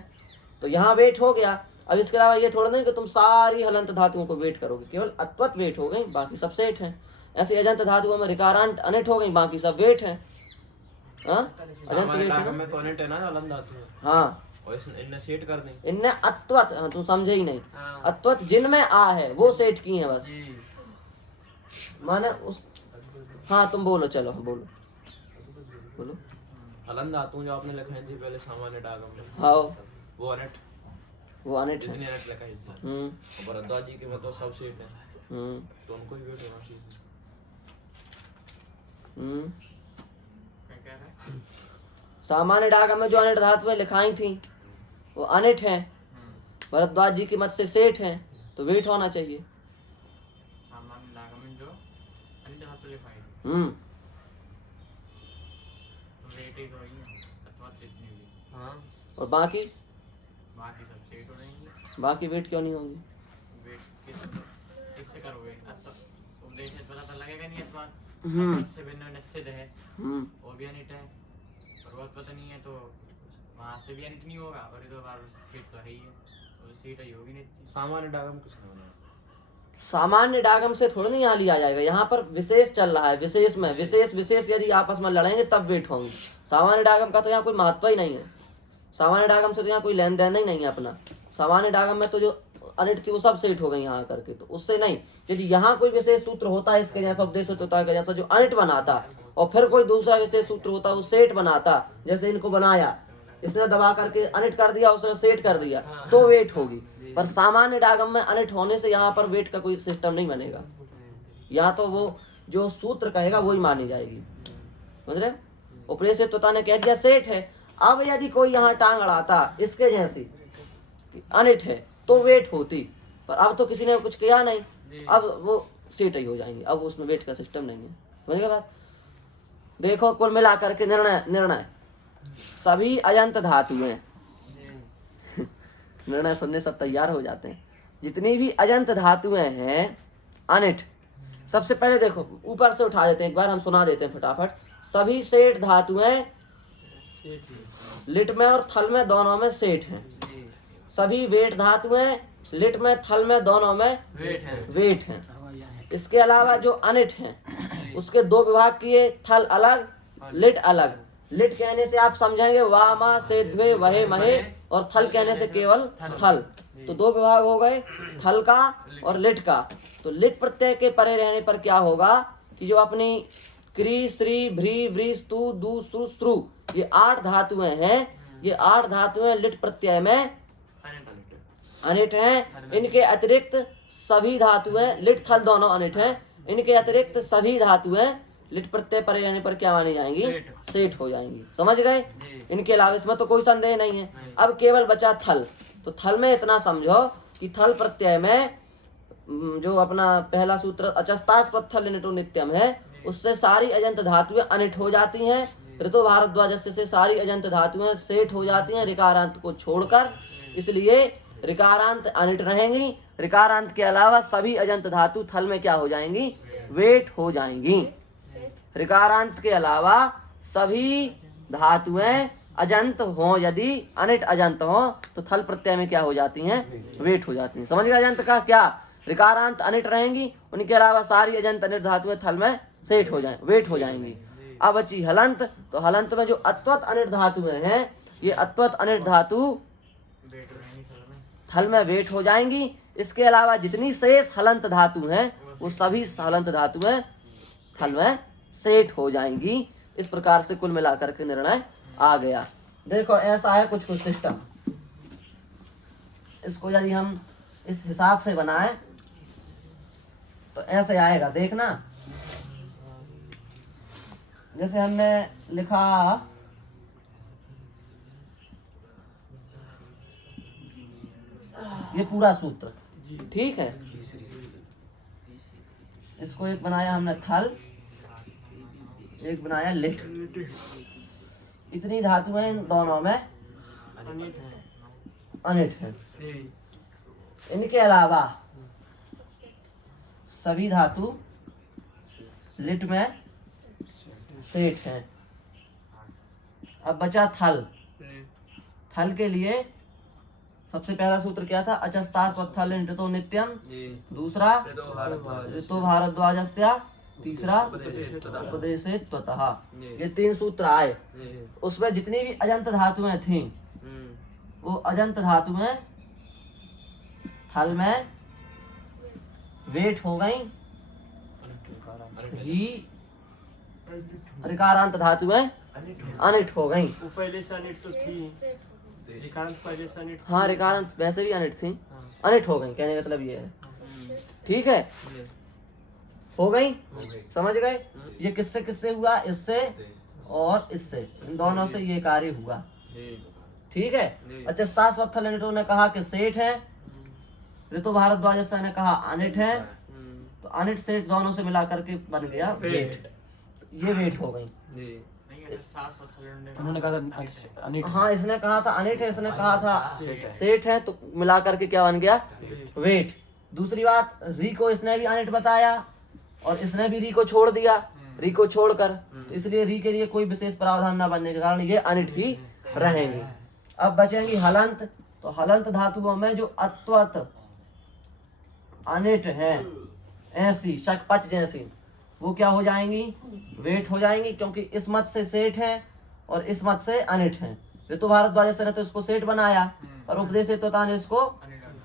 तो यहाँ वेट हो गया। अब इसके अलावा ये थोड़ा नहीं कि तुम सारी हलंत धातुओं को वेट करोगे, केवल अत्वत वेट हो गई, बाकी सब सेठ हैं। ऐसे अजंत धातुओं में रिकारांत अनिट हो गई, बाकी सब वेट हैं। अजंत वेट है में तो अनिट है ना हलंत धातु है। हाँ, और इन्हें सेट कर दें। इनने अत्वत, हाँ तुम समझे ही नहीं, अत्वत जिनमें आ है वो सेठ की है बस, माने उस, हाँ तुम बोलो, चलो बोलो बोलो। हलंत धातु जो आपने लिखाई थी पहले सामान्य डागम में, हाँ वो अनिट है। जितनी अनिट लिखाई थी। और भरद्वाज जी के में तो सब सेट है, तो उनको ही वेट होना चाहिए। क्या कह रहा है? सामान्य डागम में जो अनिट धातुएं लिखाई थी वो अनिट हैं, भरद्वाज जी की मत से सेठ हैं, तो वेट होना चाहिए। सामान्य डागम में जो अन्य धातु लिखाई थी, तो वेट ही तो वही है, अथवा जितनी भी। हाँ, और बाकी सब सेट हो जाएंगे। बाकी वेट क्यों नहीं होंगी? वेट किससे करोगे? उपदेश से पता तो लगेगा नहीं, अथवा से भिन्न निश्चित है, वो भी अनिट है, पर्वत पता नहीं है, तो वहाँ से भी अनिट नहीं होगा, और ये तो बार सीट तो है ही है, तो सीट ही होगी नहीं। सामान्य डागम किसने बनाया? सामान्य डागम से थोड़ा नहीं यहाँ लिया जाएगा, यहाँ पर विशेष चल रहा है, विशेष में विशेष यदि आपस में लड़ेंगे तब वेट होंगे। सामान्य डागम का तो यहाँ कोई महत्व ही नहीं है, सामान्य डागम से तो यहाँ कोई लेन देन ही नहीं है अपना। सामान्य डागम में तो जो अनिट थी वो सब सेट हो गई यहाँ करके, तो उससे नहीं। यदि यहाँ कोई विशेष सूत्र होता है इसके जैसा, उपदेश होता है जैसा, जो अनिट बनाता, और फिर कोई दूसरा विशेष सूत्र होता वो सेट बनाता, जैसे इनको बनाया, इसने दबा करके अनिट कर दिया, उसने सेट कर दिया, तो वेट होगी। पर सामान्य डागम में अनिट होने से यहाँ पर वेट का कोई सिस्टम नहीं बनेगा, यहाँ तो वो जो सूत्र कहेगा वही मानी जाएगी, समझ रहे? उपदेशेत्वता ने कह दिया सेठ है, अब यदि कोई यहाँ टांग अड़ाता इसके जैसी अनिट है तो वेट होती, पर अब तो किसी ने कुछ किया नहीं, अब वो सेट ही हो जाएंगे, अब उसमें वेट का सिस्टम नहीं है। समझ गए बात? देखो कुल मिलाकर के निर्णय सभी अजंत धातुएं निर्णय सुनने सब तैयार हो जाते हैं। जितनी भी अजंत धातुएं हैं अनिट, सबसे पहले देखो ऊपर से उठा देते हैं, एक बार हम सुना देते हैं फटाफट। सभी सेठ धातुएं लिट में और थल में दोनों में सेठ हैं। सभी वेट धातुएं लिट में थल में दोनों में वेट हैं। इसके अलावा जो अनिट हैं उसके दो विभाग किए, थल अलग लिट अलग। लिट कहने से आप समझेंगे वामा से द्वे वहे महे, और थल कहने से केवल थल, तो दो विभाग हो गए, थल का और लिट का। तो लिट प्रत्यय के परे रहने पर क्या होगा कि जो अपनी क्री श्री भ्री व्री स्तु दु श्रु श्रु ये 8 धातुएं हैं, ये 8 धातुएं लिट प्रत्यय में अनिट हैं। इनके अतिरिक्त सभी धातुएं लिट थल दोनों अनिट हैं, इनके अतिरिक्त सभी धातुएं लिट प्रत्यय परे रहने पर क्या मानी जाएंगी? सेठ हो जाएंगी। समझ गए? इनके अलावा इसमें तो कोई संदेह नहीं है। अब केवल बचा थल, तो थल में इतना समझो कि थल प्रत्यय में जो अपना पहला सूत्र अचस्तास्पद थल निटो नित्यम है, उससे सारी अजंत धातुएं अनिट हो जाती हैं। ऋतु भारद्वाज से सारी अजंत धातुएं सेठ हो जाती हैं ऋकारांत को छोड़कर, इसलिए ऋकारांत अनिट रहेंगी। ऋकारांत के अलावा सभी अजंत धातु थल में क्या हो जाएंगी? वेट हो जाएंगी। ऋकारांत के अलावा सभी धातुएं अजंत हो, यदि अनिट अजंत हो तो थल प्रत्यय में क्या हो जाती हैं? वेट हो जाती हैं। समझ गए अजंत का क्या? ऋकारांत अनिट रहेंगी, उनके अलावा सारी अजंत अनिट धातुएं थल में सेठ हो जाए वेट हो जाएंगी। अब बची हलंत, तो हलंत में जो अत्वत अनिट धातुएं हैं, ये अत्वत अनिट धातु थल में वेट हो जाएंगी। इसके अलावा जितनी शेष हलंत धातु हैं वो सभी हलंत धातुएं थल में सेठ हो जाएंगी। इस प्रकार से कुल मिलाकर के निर्णय आ गया। देखो ऐसा है कुछ सिस्टम। इसको यदि हम इस हिसाब से बनाएं तो ऐसे आएगा, देखना। जैसे हमने लिखा ये पूरा सूत्र, ठीक है। इसको एक बनाया हमने थल, एक बनाया लिट। इतनी धातुएं इन दोनों में अनिट है। इनके अलावा सभी धातु लिट में सेठ है। अब बचा थल। थल के लिए सबसे पहला सूत्र क्या था? अचस्तास्वत्थल निटतो नित्यम। दूसरा ऋतो भारद्वाजस्य। तीसरा उपदेशेत त्वतः। ये 3 सूत्र आए। उसमें जितनी भी अजंत धातुएं थीं वो अजंत धातुएं थल में वेट हो गई। ही ऋकारांत धातुएं अनिट हो गई। पहले से अनिट तो थी, ऋकारांत पहले से अनिट। हाँ, ऋकारांत वैसे भी अनिट थी, अनिट हो गई। कहने का मतलब ये है, ठीक है, हो गई, समझ गए? ये किससे किससे हुआ? इससे और इससे, इन दोनों से ये कार्य हुआ, ठीक है। अच्छा, स्तास्वत्थल निटो ने कहा कि सेठ है, ऋतु भारद्वाज ने कहा अनिट है, तो अनिट सेठ दोनों से मिला करके बन गया वेट। ये वेट हो गई। उन्होंने कहा था अनिट। हाँ, इसने कहा था अनिट है, इसने कहा था सेठ है, तो मिला करके क्या बन गया? वेट। दूसरी बात, री को इसने भी अनिट बताया और इसने भी री को छोड़ दिया, री को छोड़कर, तो इसलिए री के लिए कोई विशेष प्रावधान न बनने के कारण ये अनिट ही रहेंगे। अब बचेंगी हलंत। तो हलंत धातुओं में जो अत्वत अनिट है, ऐसी शकपच जैसी, वो क्या हो जाएंगी? वेट हो जाएंगी, क्योंकि इस मत से सेठ है और इस मत से अनिट है। ऋतु भारद्वाज ने तो इसको सेठ बनाया और उपदेशेत त्वतः ने इसको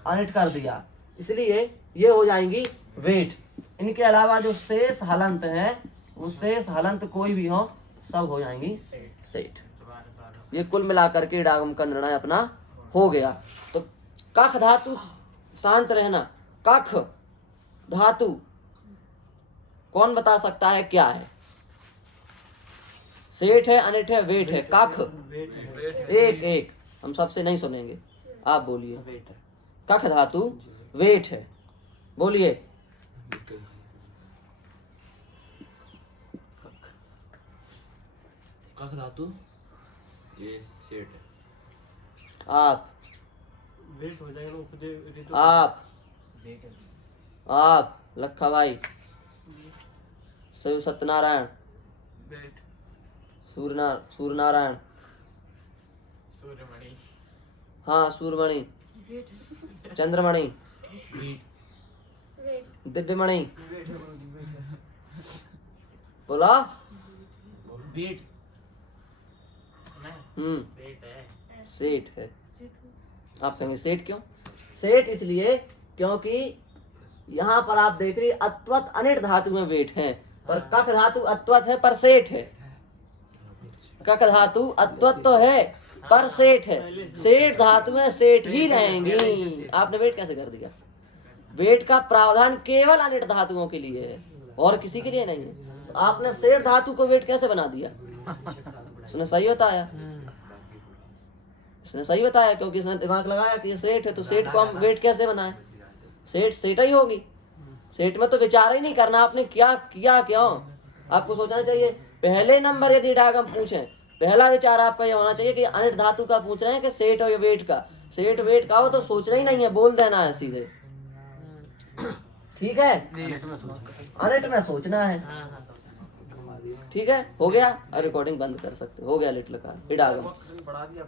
अनिट कर दिया, इसलिए ये हो जाएंगी वेट। इनके अलावा जो शेष हलंत है, वो शेष हलंत कोई भी हो, सब हो जाएंगी सेठ। ये कुल मिलाकर के इडागम का निर्णय अपना हो गया। तो कख धातु, शांत रहना, कख धातु कौन बता सकता है क्या है? सेठ है, अनिट है, वेट है, कख एक एक, हम सबसे नहीं सुनेंगे, आप बोलिए। कख धातु वेट है, बोलिए। कख धातु ये सेठ है। आप वेट हो जाएगा। उपदेश आप लखा भाई, शिव सत्यनारायण, सूर्यनारायण, सूर्यमणि, हाँ सूर्यमणि, चंद्रमणि, दिव्यमणि, बोला वेट सेठ है। सेठ है। आप कहेंगे सेठ क्यों? सेठ इसलिए क्योंकि यहाँ पर आप देख रहे अत्वत अनिट धातु में वेट है, पर कख धातु अत्वत है पर सेठ है। कख धातु अत्वत तो है पर सेठ है। सेठ धातु में सेठ ही रहेंगी। आपने वेट कैसे कर दिया? वेट का प्रावधान केवल अनिट धातुओं के लिए है और किसी के लिए नहीं है। तो आपने सेठ धातु को वेट कैसे बना दिया? उसने सही बताया, इसने सही बताया, क्योंकि इसने दिमाग लगाया कि ये सेठ है, तो सेठ को हम वेट कैसे बनाए? सेठ सेठ ही होगी। सेठ में तो विचार ही नहीं करना आपने क्या किया क्यों। आपको सोचना चाहिए पहले नंबर यदि डागम पूछे, पहला विचार आपका ये होना चाहिए कि अनिट धातु का पूछ रहे हैं कि सेठ और वेट का। सेठ वेट का हो तो सोचना ही नहीं है, बोल देना है सीधे, ठीक है। अनिट में सोचना है, ठीक है। हो गया, अब रिकॉर्डिंग बंद कर सकते हो। गया लिटिल का इडागम।